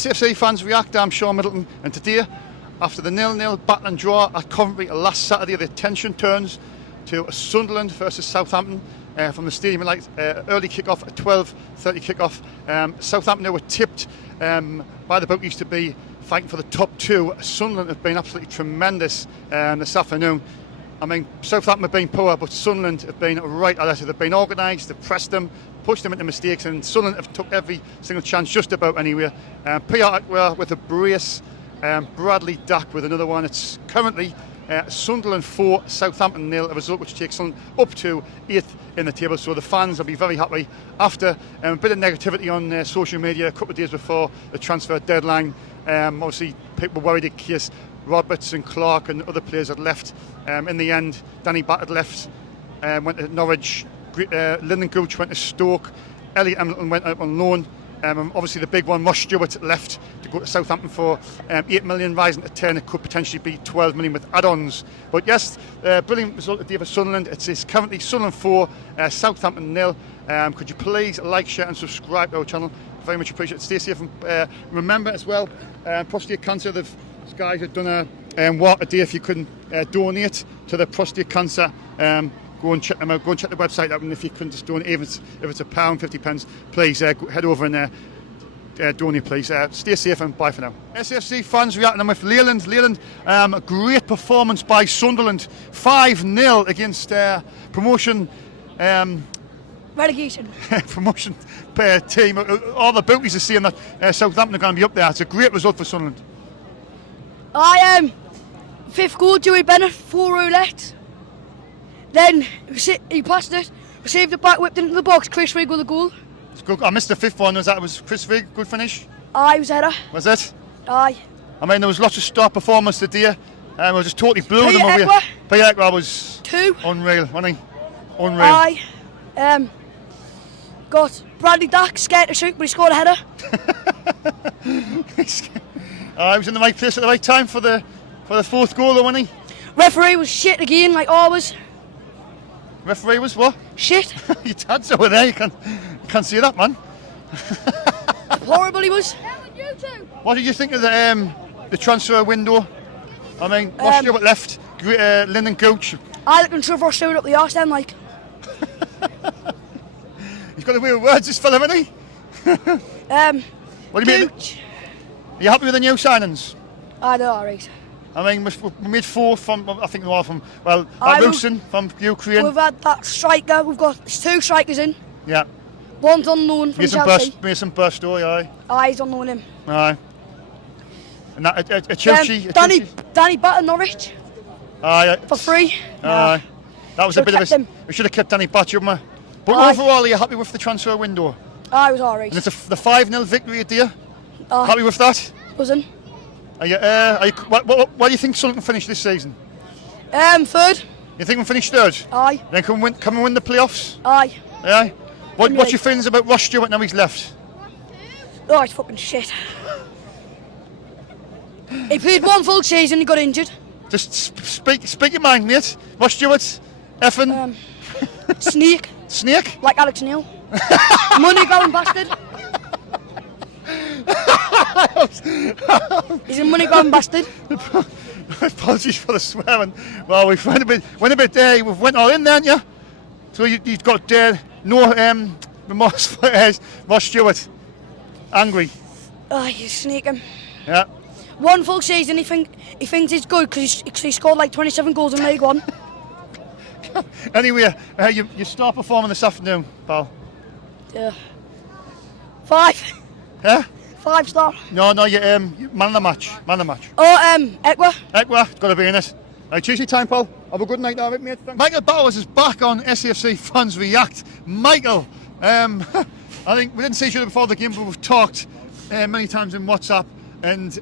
SAFC fans react. I'm Shaun Middleton, and today, after the 0-0 battle and draw at Coventry last Saturday, the attention turns to a Sunderland versus Southampton from the Stadium Light. Early kick-off, a 12:30 kick-off. Southampton were tipped by the bookies to be fighting for the top two. Sunderland have been absolutely tremendous this afternoon. I mean, Southampton have been poor, but Sunderland have been right at it. They've been organised, they've pressed them, pushed them into mistakes, and Sunderland have took every single chance just about anywhere. PR with a brace, Bradley Dack with another one. It's currently Sunderland 4, Southampton 0, a result which takes Sunderland up to 8th in the table. So the fans will be very happy after a bit of negativity on social media a couple of days before the transfer deadline. Obviously, people worried in case Roberts and Clark and other players had left. In the end, Danny Batt had left, went to Norwich. Lyndon Gooch went to Stoke. Elliot Hamilton went out on loan. Obviously the big one, Ross Stewart left to go to Southampton for 8 million, rising to 10. It could potentially be 12 million with add-ons. But yes, brilliant result today for Sunderland. It's currently Sunderland 4, Southampton 0. Could you please like, share and subscribe to our channel? Very much appreciate it. Stay safe and remember as well, prostate cancer, these guys have done a walk a day. If you couldn't donate to the prostate cancer, go and check them out. Go and check the website out, and if you couldn't just donate, if it's £1, 50 pence, please head over and donate, please. Stay safe and bye for now. SAFC fans reacting with Leyland. Leyland, a great performance by Sunderland, 5-0 against promotion. Relegation. Promotion team. All the bookies are saying that Southampton are going to be up there. It's a great result for Sunderland. Fifth goal, Dewey Bennett, 4 roulette. Then he passed it, received it back, whipped it into the box. Chris Rigg with a goal. It's good. I missed the fifth one. Was Chris Rigg good finish? Aye, was header. Was it? Aye. I mean, there was lots of star performance today. I was just totally blew them away. Pierre Ekwa was 2. Unreal, wasn't he? Unreal. Aye. Got Bradley Dack, scared to shoot, but he scored a header. He was in the right place at the right time for the fourth goal, though, wasn't he? Referee was shit again, like always. Referee was what? Shit. Your dad's over there. You can't see that, man. Horrible he was. What did you think of the transfer window? I mean, Ross Stewart left, Lyndon Gooch. I reckon Ross Stewart up the arse then, like. He's got a weird words, this fella, hasn't he? What do you mean? Are you happy with the new signings? I know, alright. I mean, we made 4 from, I think they were from, Rusin from Ukraine. We've had that striker, we've got 2 strikers in. Yeah. One's on loan from Chelsea. Mason Burstow, aye. Aye, he's on loan him. Aye. And that, Chelsea. Danny Batt at Norwich. Aye. For free. Aye. That was a bit of a... We should have kept Danny Batt, shouldn't we? But overall, are you happy with the transfer window? Aye, it was alright. And it's the 5-0 victory, dear. Happy with that? Wasn't. Are you, what do you think Sunderland finish this season? 3rd. You think we'll finish 3rd? Aye. Then come and win the playoffs? Aye. Aye. What's your feelings about Ross Stewart now he's left? Oh, it's fucking shit. He played 1 full season, he got injured. Just speak your mind, mate. Ross Stewart, effing... Snake. Snake? Like Alex Neil. Money going bastard. He's a money going bastard. Apologies for the swearing. Well, we went a bit there. We went all in there, haven't you? So you've got no remorse for Ross Stewart. Angry. Oh, you sneak him. Yeah. 1 full season, he thinks he's good because he scored like 27 goals in League 1. Anyway, you start performing this afternoon, pal. Yeah. 5. Yeah? 5-star. No, you man of the match. Man of the match. Oh, Ekwa. Ekwa, got to be in it. Right, cheers your time, Paul. Have a good night now, mate. Michael Bowers is back on SAFC Fans React. Michael, I think we didn't see each other before the game, but we've talked many times in WhatsApp. And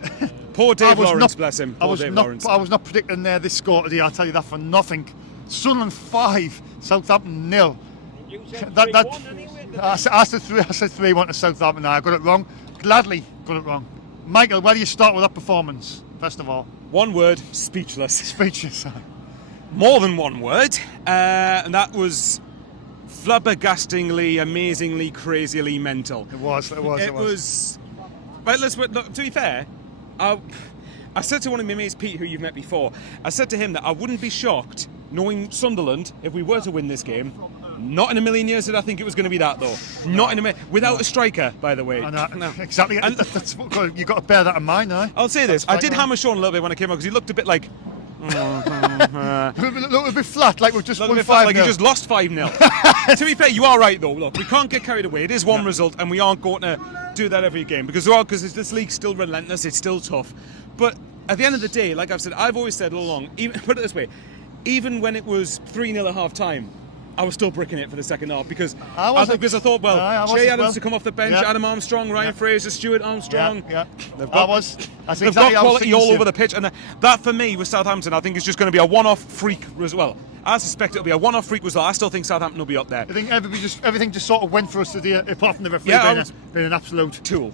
poor Dave Lawrence, bless him. I was not predicting this score today. I'll tell you that for nothing. Sunderland 5, Southampton 0. I said 3-1 to Southampton. I got it wrong. Gladly got it wrong. Michael, where do you start with that performance? First of all, 1 word: speechless. Speechless. More than 1 word, and that was flabbergastingly, amazingly, crazily mental. It was. Right, look, to be fair, I said to one of my mates, Pete, who you've met before, I said to him that I wouldn't be shocked, knowing Sunderland, if we were to win this game. Not in a million years did I think it was going to be that, though. Not in a million. Without a striker, by the way. No. Exactly. And that's you've got to bear that in mind, eh? I'll say this. I did hammer Sean a little bit when I came out because he looked a bit like... a little bit flat, like we've just won 5-0. Like you just lost 5-0. To be fair, you are right, though. Look, we can't get carried away. It is one result, and we aren't going to do that every game. Because this league's still relentless. It's still tough. But at the end of the day, like I've said, I've always said all along, put it this way, even when it was 3-0 at half-time, I was still bricking it for the second half because I thought, well, Che Adams to come off the bench, Adam Armstrong, Ryan Fraser, Stuart Armstrong. They've got quality all over the pitch, and that for me with Southampton, I think is just going to be a one-off freak as well. I suspect it'll be a one-off freak result. I still think Southampton will be up there. I think everything just sort of went for us today, apart from the referee being an absolute tool.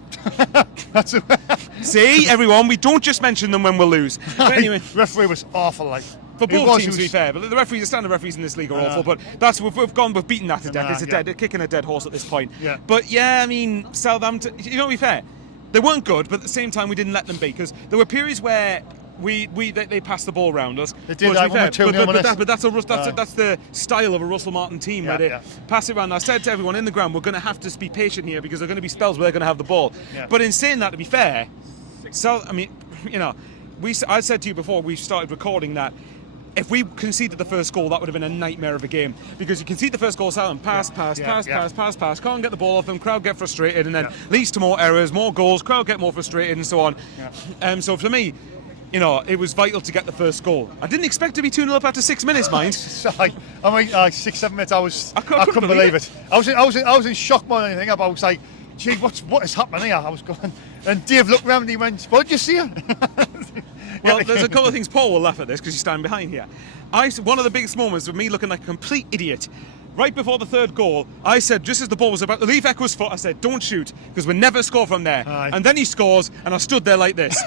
See, everyone, we don't just mention them when we lose. But anyway, referee was awful, like. For both teams, to be fair, but the standard referees in this league are awful. But we've beaten that to death. It's kicking a dead horse at this point. Yeah. But yeah, I mean, Southampton. You know, to be fair, they weren't good, but at the same time, we didn't let them be because there were periods where they passed the ball around us. They did but that's the style of a Russell Martin team where they pass it around. I said to everyone in the ground, we're going to have to be patient here because there are going to be spells where they're going to have the ball. Yeah. But in saying that, to be fair, I said to you before we started recording that if we conceded the first goal, that would have been a nightmare of a game because you concede the first goal, Southampton pass, can't get the ball off them, crowd get frustrated, and then leads to more errors, more goals, crowd get more frustrated, and so on. Yeah. So for me, it was vital to get the first goal. I didn't expect to be 2-0 up after 6 minutes, mind. 6-7 minutes. I couldn't believe it. I was in shock more than anything. I was like, gee, what is happening here? I was going, and Dave looked around and he went, what did you see? Well, there's a couple of things. Paul will laugh at this because he's standing behind here. One of the biggest moments of me looking like a complete idiot. Right before the third goal, I said, just as the ball was about to leave Echo's foot, I said, don't shoot, because we'll never score from there. Aye. And then he scores, and I stood there like this.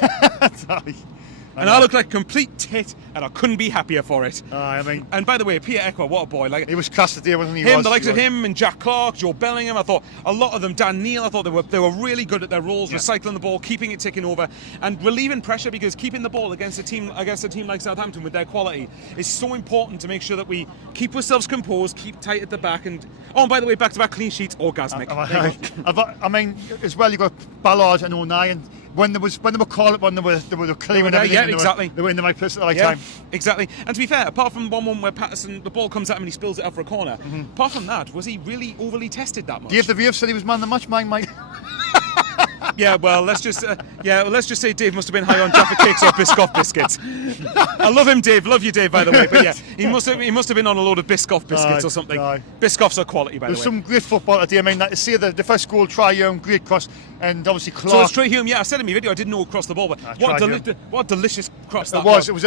And I looked like a complete tit, and I couldn't be happier for it. And by the way, Peter Echo, what a boy! Like he was class today, wasn't he? The likes of him and Jack Clark, Joe Bellingham. I thought a lot of them, Dan Neil. I thought they were really good at their roles, recycling the ball, keeping it ticking over, and relieving pressure because keeping the ball against a team like Southampton with their quality is so important to make sure that we keep ourselves composed, keep tight at the back, and by the way, back-to-back clean sheets, orgasmic. I mean, as well, you got Ballard and O'Neill. When they were calling, when they were clearing everything, exactly. They were in the right place at the right time. Exactly. And to be fair, apart from one where Patterson, the ball comes at him and he spills it out for a corner. Apart from that, was he really overly tested that much? Dave the View said he was man of the match, Mike. Yeah, well, let's just say Dave must have been high on Jaffa cakes or Biscoff biscuits. I love him, Dave. Love you, Dave, by the way. But yeah, he must have been on a load of Biscoff biscuits or something. Biscoffs are quality, by the way. There's some great football today. I mean, to see the first goal, Traore, great cross, and obviously Clark. So it's Traore. Yeah, I said in my video I didn't know across the ball, but what a delicious cross that was. It was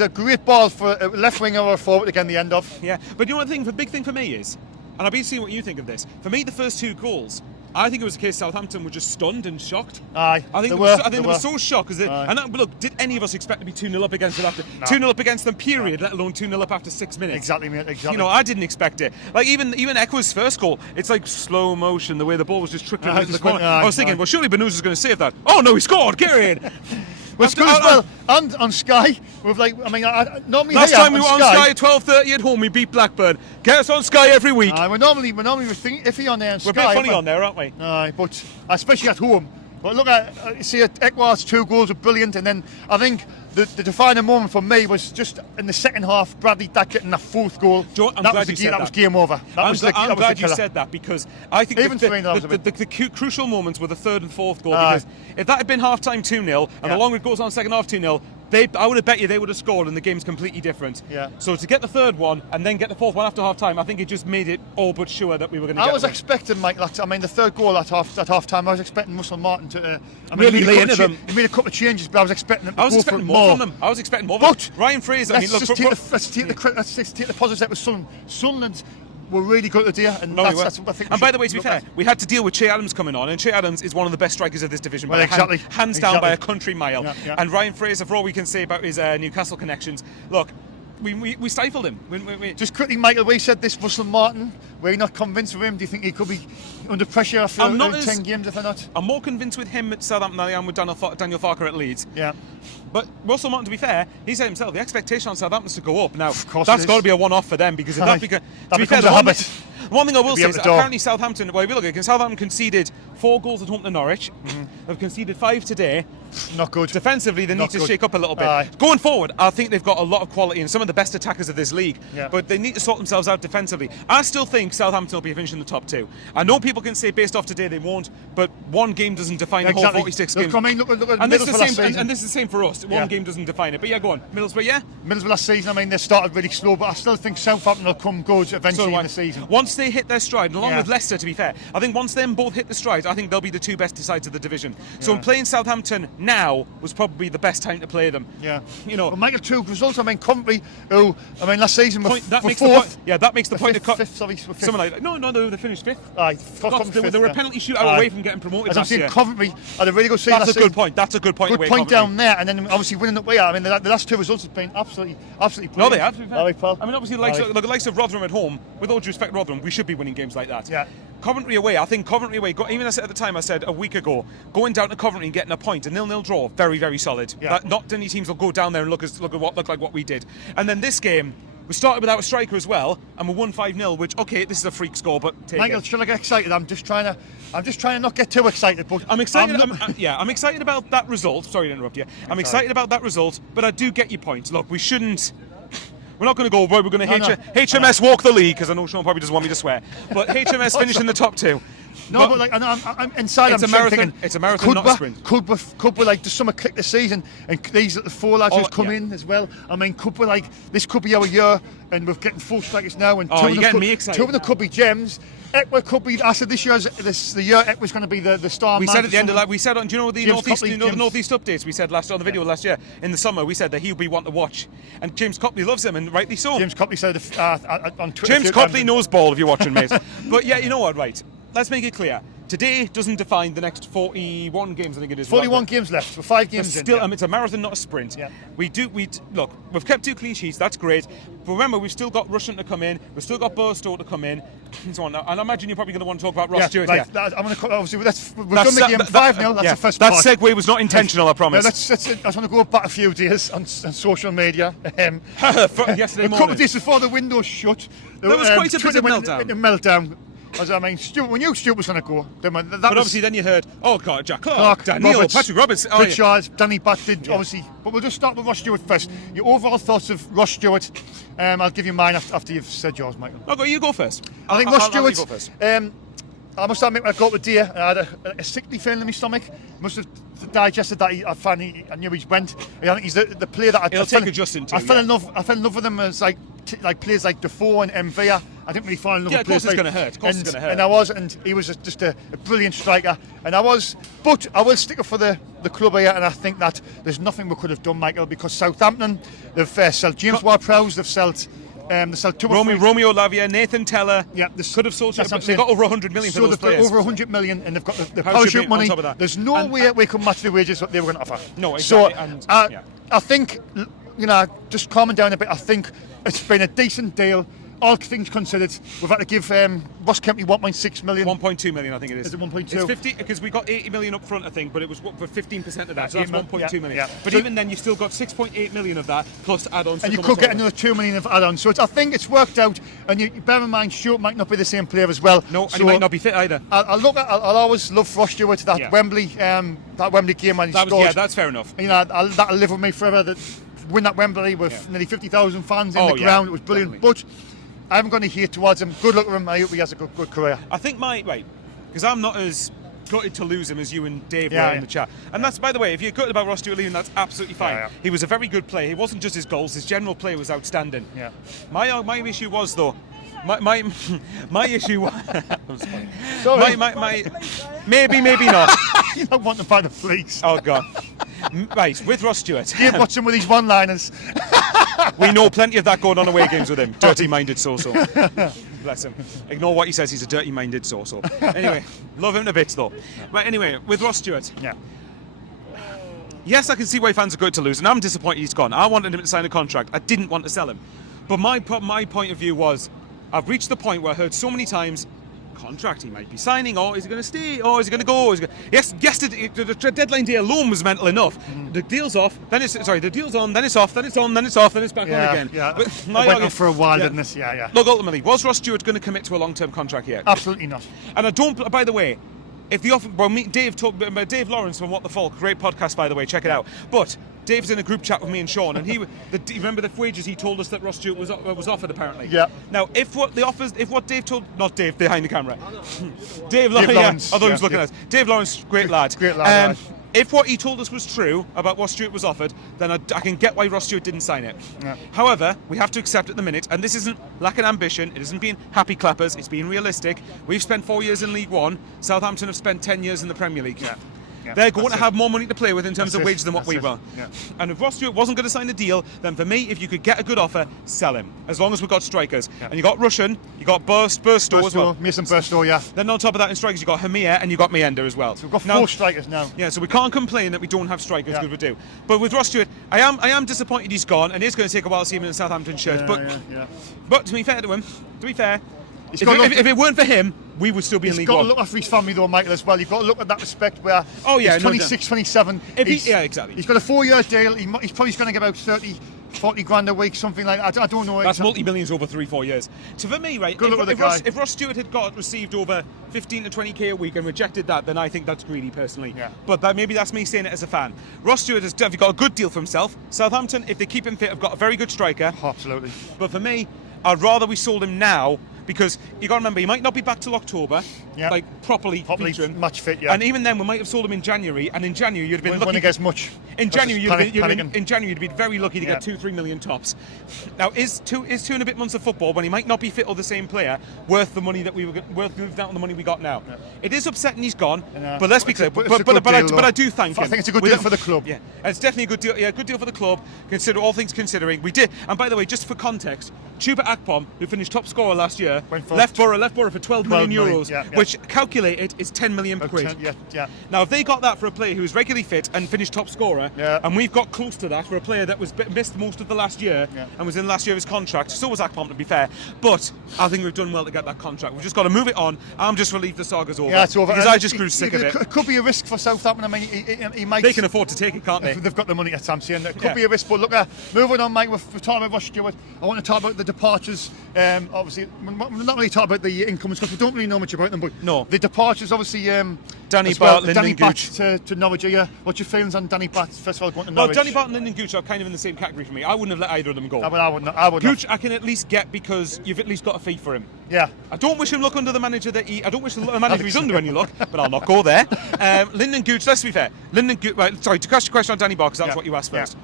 a great ball for a left winger or forward to get in the end of. Yeah, but you know what the big thing for me is, and I've been seeing what you think of this. For me, the first two goals, I think it was a case Southampton were just stunned and shocked. I think they were so shocked because look, did any of us expect to be 2-0 up against them after 2-0 up against them? Period. Let alone 2-0 up after 6 minutes. Exactly, mate. Exactly. I didn't expect it. Like even Echo's first goal, it's like slow motion. The way the ball was just trickling into the corner. I was thinking, well, surely Banuz is going to save that. Oh no, he scored! Get in. Well, well, and on Sky, we've normally last time we were on Sky at 12:30 at home, we beat Blackburn. Get us on Sky every week. We're normally iffy on there on Sky. We're a bit funny on there, aren't we? But especially at home. But look at see Eckwart's 2 goals were brilliant, and then I think the defining moment for me was just in the second half. Bradley Dack getting that 4th goal. That was game over. I'm glad you said that because I think the crucial moments were the 3rd and 4th goal. Because if that had been half time 2-0 and the longer it goes on second half 2-0. I would have bet you they would have scored and the game's completely different. Yeah. So to get the 3rd one and then get the 4th one after half time, I think it just made it all but sure that we were going to get it. I was expecting, Mike, the 3rd goal at half time, I was expecting Russell Martin to really lay into them. He made a couple of changes, but I was expecting them to go for more from them. I was expecting more. But Ryan Fraser, let's take the positives out with Sunderland. We're really good today, and that's what I think. And by the way, to be fair, we had to deal with Che Adams coming on, and Che Adams is one of the best strikers of this division, hands down by a country mile. Yeah. And Ryan Fraser, for all we can say about his Newcastle connections, look, we stifled him. Just quickly, Michael, we said this Russell Martin. We're not convinced with him. Do you think he could be under pressure after 10 games, if they're not? I'm more convinced with him at Southampton than I am with Daniel Farker at Leeds. Yeah. But Russell Martin, to be fair, he said himself, the expectation on Southampton's to go up. Now, Of course that's it got to is. be a one-off for them, because if Aye. to be That fair, becomes a habit. one thing I will Be say up is the door. apparently Southampton, well, if you look at it, Southampton conceded 4 goals at home to Norwich. They've conceded 5 today. Not good. Defensively, they need Not to good. shake up a little bit. Aye. Going forward, I think they've got a lot of quality and some of the best attackers of this league. Yeah. But they need to sort themselves out defensively. I still think Southampton will be finishing the top 2. I know people can say based off today they won't, but one game doesn't define the whole 46 games. Look, I mean, look at And this, is the Middlesbrough last same, season. and this is the same for us. One game doesn't define it. But yeah, go on. Middlesbrough, yeah? Middlesbrough last season, I mean, they started really slow, but I still think Southampton will come good eventually in the season. Once they hit their stride, and along Yeah. with Leicester, to be fair, I think once them both hit the stride, I think they'll be the 2 best sides of the division. So playing Southampton now was probably the best time to play them. Yeah. You know, Well, Michael, 2 results. I mean, Coventry, who, I mean, last season were that were makes the fourth. point. Yeah, that makes the point. Fifth, sorry, were fifth. Something like that. No, they finished 5th. Aye, They were a penalty shootout away from getting promoted As I'm last saying, year. Coventry had a really good season. That's last a good season. point. That's a good point. Good away point Coventry. down there, and then obviously winning the way. I mean, the last 2 results have been absolutely No, brilliant. they have. To be fair. Aye, pal. I mean, obviously, the likes of Rotherham at home, with all due respect, Rotherham, we should be winning games like that. Yeah. Coventry away, I think Coventry away, even I said at the time, I said a week ago, going down to Coventry and getting a point, a 0-0 draw, very, very solid. Yeah. Not any teams will go down there and look like what we did. And then this game, we started without a striker as well, and we won 5-0, which, okay, this is a freak score, but take Michael, it. should I get excited? I'm just trying to not get too excited. But I'm excited. not- I'm excited about that result. Sorry to interrupt you. I'm excited about that result, but I do get your point. Look, we shouldn't. We're not going to go. We're going to HMS walk the league, because I know Sean probably doesn't want me to swear. But HMS finish in the top 2. No, but like, I'm inside. It's I'm a marathon. thinking, It's a marathon, not a sprint. Could we like do some click this season? And these little 4 lads who's come in as well. I mean, could we like this could be our year, and we're getting 4 strikers now, and 2 you're of them getting could, me excited 2 of them could be gems. Ekwa could be. I said this year, the year Ekwa's going to be the star. We man said for at the end of summer. that. We said on. Do you know the James northeast? Copley, You know the James- northeast updates. We said last on the video last year in the summer. We said that he'll be one to watch, and James Copley loves him, and rightly so. James Copley said on Twitter. James Copley knows ball if you're watching, mate. But yeah, you know what? Right. Let's make it clear. Today doesn't define the next 41 games. I think it is. 41 games left. We're 5 games in. Still, yeah. it's a marathon, not a sprint. Yeah. Look, we've kept 2 clean sheets. That's great. But remember, we've still got Russian to come in. We've still got Burstow to come in, and so on. And I imagine you're probably going to want to talk about Ross Stewart. Right, Yeah. I'm going to obviously we've done the game 5-0. That's the first That part. segue was not intentional, I Now, promise. let's, I just want to go back a few days on social media. Yesterday A couple morning. of days before the window shut, There was quite a bit Twitter of went meltdown. into meltdown. As I mean, Stuart, we knew Stuart was going to go. That But was obviously, then you heard, oh God, Jack Clark, Clark, Daniel, Roberts, Patrick Roberts, oh, yeah. Richards, Danny Batt did obviously. But we'll just start with Ross Stewart first. Your overall thoughts of Ross Stewart. I'll give you mine after you've said yours, Michael. No, you go first. I think Ross I'll let you Stewart. go first. I must admit, when I got up with Deer, I had a sickly feeling in my stomach. Must have digested that. I knew he went. I think he's the player that It'll take adjusting to, I fell yeah. in love. I fell in love with him as like players like Defoe and Mvia. I didn't really fall in love Yeah, with of course players it's like- gonna hurt. Of course it's gonna hurt. And he was just a brilliant striker. And I was, but I will stick up for the club here. And I think that there's nothing we could have done, Michael, because Southampton, they've sold James Ward-Prowse, they've sold 2 or 3. Romeo Lavia, Nathan Teller. Yeah, could have sold. that's what I'm They got saying. over 100 million for So those they've got players. over 100 million, and they've got the How should parachute be on money. top of that? There's no way we can match the wages that they were going to offer. No, exactly, So and, yeah. I think, just calming down a bit. I think it's been a decent deal. All things considered, we've had to give Ross Kemp 1.6 million. 1.2 million, I think it is. Is it 1.2? It's 50 because we got 80 million up front, I think, but it was for 15% of that, so that's 1.2 million. Yeah. But So- even then, you've still got 6.8 million of that plus add-ons. And to you come on could get top of another 2 million of add-ons. So I think it's worked out. And you bear in mind, Stuart might not be the same player as well. it. No, and so he might not be fit either. I'll always love Ross Stewart. That Yeah. Wembley game when he scored. Yeah, that's fair enough. That'll live with me forever. That win that Wembley with nearly 50,000 fans in Oh, the yeah, ground. It was brilliant. definitely. But I haven't got any hate towards him. Good luck with him. I hope he has a good career. I think because I'm not as gutted to lose him as you and Dave Yeah, were in yeah. the chat. And that's, by the way, if you're gutted about Ross Stewart leaving, that's absolutely fine. Yeah. He was a very good player. He wasn't just his goals; his general play was outstanding. Yeah. My issue was though. My issue was. Sorry. my maybe not. You don't want to buy the fleece. Oh God. Right, with Ross Stewart. Dave watch him with these one-liners. We know plenty of that going on away games with him. Dirty-minded so-so. Bless him. Ignore what he says, he's a dirty-minded so-so. Anyway, love him to bits though. Right, anyway, with Ross Stewart. Yeah. yes, I can see why fans are good to lose, and I'm disappointed he's gone. I wanted him to sign a contract. I didn't want to sell him. But my point of view was, I've reached the point where I heard so many times, contract he might be signing, or is he going to stay, or is he going to go? Yes, yesterday the deadline day alone was mental enough. The deal's off, then it's the deal's on, then it's off, then it's on, then it's off, then it's back on again. Yeah, But it went on for a while, didn't it? Yeah. Look, ultimately, was Ross Stewart going to commit to a long-term contract here? Absolutely not. And I don't. By the way, if the offer, well, Dave Lawrence from What the Folk, great podcast by the way, check it out. But Dave's in a group chat with me and Sean, and remember the wages he told us that Ross Stewart was offered apparently. Yeah. Now, if what Dave told, not Dave behind the camera, Dave Lawrence. I thought he was looking at us. Dave Lawrence, great lad. Great lad. If what he told us was true about what Stewart was offered, then I can get why Ross Stewart didn't sign it. Yeah. However, we have to accept at the minute, and this isn't lacking ambition, it isn't being happy clappers, it's being realistic. We've spent 4 years in League One, Southampton have spent 10 years in the Premier League. Yeah. They're going to have more money to play with in terms of wages than what we That's will. it. Yeah. And if Ross Stewart wasn't going to sign a deal, then for me, if you could get a good offer, sell him. As long as we've got strikers. Yeah. And you got Russian, you got Burstow as well. Mason Burstow, yeah. Then on top of that in strikers, you got Hamir and you got Meander as well. So we've got four strikers now. Yeah, so we can't complain that we don't have strikers because we do. But with Ross Stewart, I am disappointed he's gone, and it's going to take a while to see him in a Southampton shirt. But to be fair to him, if it weren't for him, we would still be in League One. He's got to look after his family though, Michael, as well. You've got to look at that respect where he's 26, 27. Exactly. He's got a 4-year deal. He's probably going to get about 30, 40 grand a week, something like that. I don't know. That's multi-millions over 3-4 years. So for me, right, if Ross Stewart had received over 15 to 20k a week and rejected that, then I think that's greedy personally. Yeah. But maybe that's me saying it as a fan. Ross Stewart has definitely got a good deal for himself. Southampton, if they keep him fit, have got a very good striker. Absolutely. But for me, I'd rather we sold him now, because you got to remember, he might not be back till October, like properly featuring. Match fit, yeah. And even then, we might have sold him in January, and in January you'd have been lucky. When he gets much. In January, you'd be very lucky to get 2-3 million tops. Now, is 2 and a bit months of football, when he might not be fit or the same player, worth the money that worth out the money we got now? Yeah. It is upsetting he's gone, but let's be clear. But I do thank him. I think it's a good deal for the club. Yeah, it's definitely a good deal. Yeah, good deal for the club. Consider all things considering, we did. And by the way, just for context, Chuba Akpom, who finished top scorer last year, left Borough for 12 million euros, which calculated is 10 million quid. Now, if they got that for a player who was regularly fit and finished top scorer, and we've got close to that for a player that was missed most of the last year and was in last year of his contract, so was Akpom, to be fair. But I think we've done well to get that contract. We've just got to move it on. I'm just relieved the saga's over. Yeah, it's over. Because I just grew sick of it. It could be a risk for Southampton. I mean, he might. They can afford to take it, can't they? They've got the money at Tamsi, and it could be a risk. But look, moving on, Mike, we're talking about Ross Stewart. I want to talk about the departures. Obviously, we're not really talking about the incomings because we don't really know much about them. But the departures, obviously, Danny Bart, Danny Lyndon Gooch to Norwich. What's your feelings on Danny Bart? First of all, going to Norwich. Well, Danny Bart and Lyndon Gooch are kind of in the same category for me. I wouldn't have let either of them go. I would Gooch, I can at least get because you've at least got a fee for him. Yeah. I don't wish him luck under the manager I don't wish the manager he's under any luck, but I'll not go there. Lyndon Gooch, let's be fair. Lyndon Gooch, sorry, to ask your question on Danny Bart, because that's what you asked first.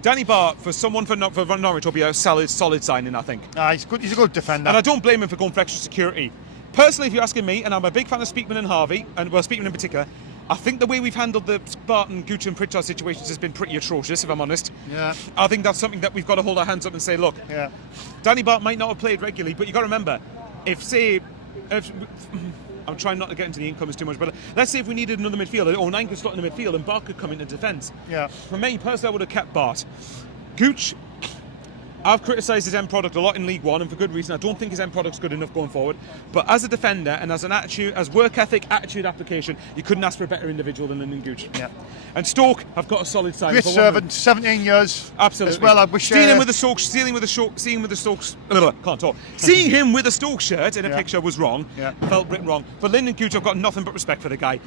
Danny Bart, for someone for Norwich, will be a solid signing, I think. He's good. He's a good defender. And I don't blame him for going for extra security. Personally, if you're asking me, and I'm a big fan of Speakman and Harvey, and Speakman in particular, I think the way we've handled the Barton, Gooch and Pritchard situations has been pretty atrocious, if I'm honest. Yeah. I think that's something that we've got to hold our hands up and say, look, Danny Bart might not have played regularly, but you've got to remember, I'm trying not to get into the incomers too much, but let's say if we needed another midfielder, or Nine could slot in the midfield and Bart could come into defence. Yeah. For me, personally, I would have kept Bart. Gooch, I've criticised his end product a lot in League One, and for good reason. I don't think his end product's good enough going forward. But as a defender and as an attitude, as work ethic, attitude, application, you couldn't ask for a better individual than Lyndon Gooch. Yeah. And Stoke have got a solid side. Great servant, 17 years. Absolutely. As well, I wish. Seeing him with the Stoke Seeing him with a Stoke shirt in a picture was wrong. Yeah. Felt written wrong. But Lyndon Gooch, I've got nothing but respect for the guy.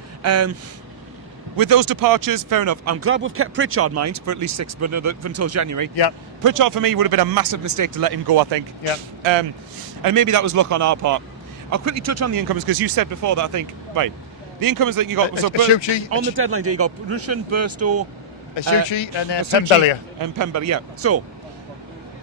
With those departures, fair enough. I'm glad we've kept Pritchard mind for at least until January. Yeah. Pritchard for me would have been a massive mistake to let him go, I think. Yeah. And maybe that was luck on our part. I'll quickly touch on the incomers because you said before that I think the incomers that you got on the deadline day you got Russian, Burstow, Asuci and Pembele. And Pembele, yeah. So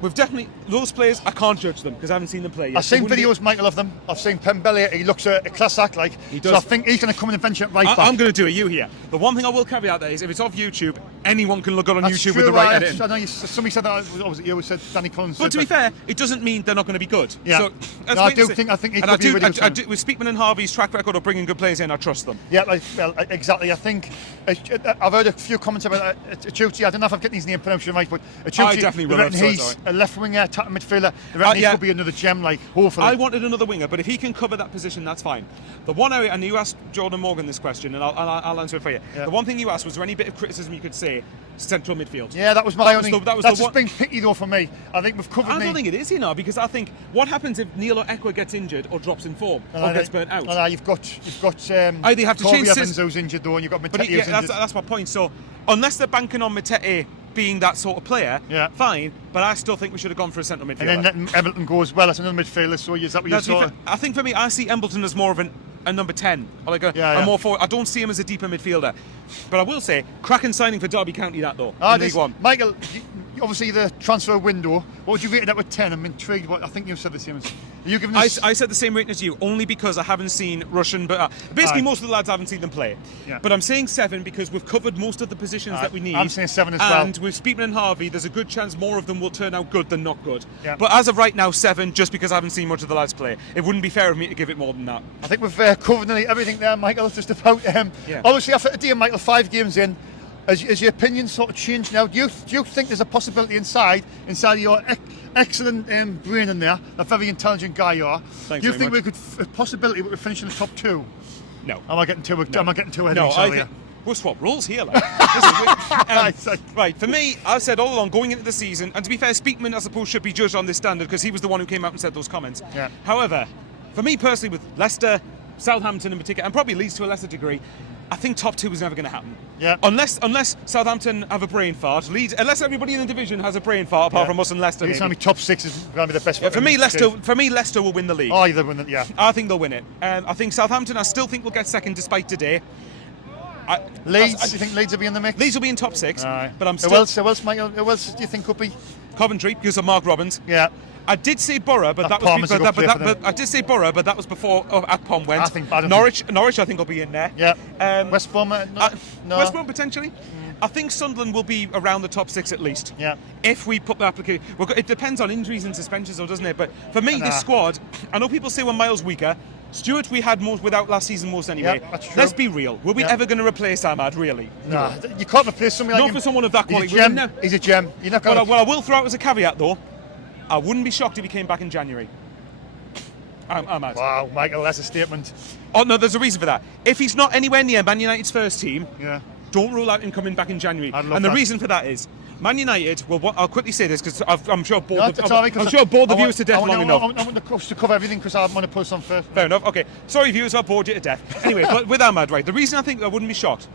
we've definitely those players. I can't judge them because I haven't seen them play yet. I've seen videos, Michael, of them. I've seen Pembele. He looks a class act he does. So I think he's going to come in and venture right back. I'm going to do a U here. The one thing I will caveat there is if it's off YouTube, anyone can look on That's YouTube true, with the right editing. I know somebody said that. Was it you who said Danny Collins? But said to be that. fair, it doesn't mean they're not going to be good. Yeah. So, No, I think it and could be a really good I signing. do, with Speakman and Harvey's track record of bringing good players in, I trust them. Yeah, well, exactly. I think I've heard a few comments about Achuti. I don't know if I'm getting his name pronounced right, but Achuti. I definitely will have, so he's a left winger, attacking midfielder. They reckon he could be another gem, like hopefully. I wanted another winger, but if he can cover that position, that's fine. The one area, and you asked Jordan Morgan this question, and I'll answer it for you. Yeah. The one thing you asked was there any bit of criticism you could say central midfield? Yeah, that was my only. That was that's the just been picky though for me. I think we've covered. I don't think it is, because I think what happens if Neil or Ekwa gets injured or drops in form or gets burnt out? No, you've got. Either you have to Corey change Evans who's injured though, and you've got Matete who's injured. that's my point. So unless they're banking on Matete being that sort of player, fine. But I still think we should have gone for a central midfielder. And then Embleton goes well as another midfielder. So is that what you're sort of? I think for me, I see Embleton as more of a number 10, or like a more forward. I don't see him as a deeper midfielder. But I will say, cracking signing for Derby County that though. In League One. Michael, obviously the transfer window. What would you rate it with 10? I'm intrigued. I think you said the same. Are you giving us? I said the same rating as you, only because I haven't seen Russian. But basically, most of the lads I haven't seen them play. Yeah. But I'm saying 7 because we've covered most of the positions that we need. I'm saying 7 as well. And with Speakman and Harvey, there's a good chance more of them will turn out good than not good. Yeah. But as of right now, 7, just because I haven't seen much of the lads play. It wouldn't be fair of me to give it more than that. I think we've covered nearly everything there, Michael. Just about obviously after today, Michael, 5 games in. Has your opinion sort of changed now? Do you think there's a possibility inside your excellent brain in there, a very intelligent guy you are? Thanks do you very think much. a possibility we could finish in the top 2? No. Am I getting too ahead No, of each other? we'll swap roles here. Like. Right, for me, I've said all along, going into the season, and to be fair, Speakman, I suppose, should be judged on this standard because he was the one who came out and said those comments. Yeah. However, for me personally, with Leicester, Southampton in particular, and probably Leeds to a lesser degree, I think top 2 is never going to happen. Yeah. Unless Southampton have a brain fart, Leeds, unless everybody in the division has a brain fart apart from us and Leicester. It's top 6 is going to be the best. For me, Leicester will win the league. Oh, they'll win it. Yeah. I think they'll win it. I think Southampton, I still think will get second despite today. Leeds, you think Leeds will be in the mix? Leeds will be in top 6, but I'm still. Who else, Michael? Who else do you think could be? Coventry because of Mark Robbins. Yeah. I did say Borough, but that was before Akpom went. Norwich, I think will be in there. Yeah. West Brom, no. West Brom potentially. I think Sunderland will be around the top 6 at least. Yeah. If we put the application, it depends on injuries and suspensions, though, doesn't it? But for me, this squad, I know people say we're miles weaker. Stewart, we had most without last season most anyway. Yeah, that's true. Let's be real. Were we ever going to replace Ahmad? Really? No. You can't replace somebody like him. Not for someone of that quality. He's a gem. You're not going. Well, I will throw out as a caveat though. I wouldn't be shocked if he came back in January. I'm out. Wow, Michael, that's a statement. Oh no, there's a reason for that. If he's not anywhere near Man United's first team, don't rule out him coming back in January. And the reason for that is Man United. Well, I'll quickly say this because I'm sure bored the viewers to death long enough. I want the coach to cover everything because I want to put some first. Fair enough. Okay, sorry viewers, I've bored you to death. Anyway, but with Ahmad, right? The reason I think I wouldn't be shocked.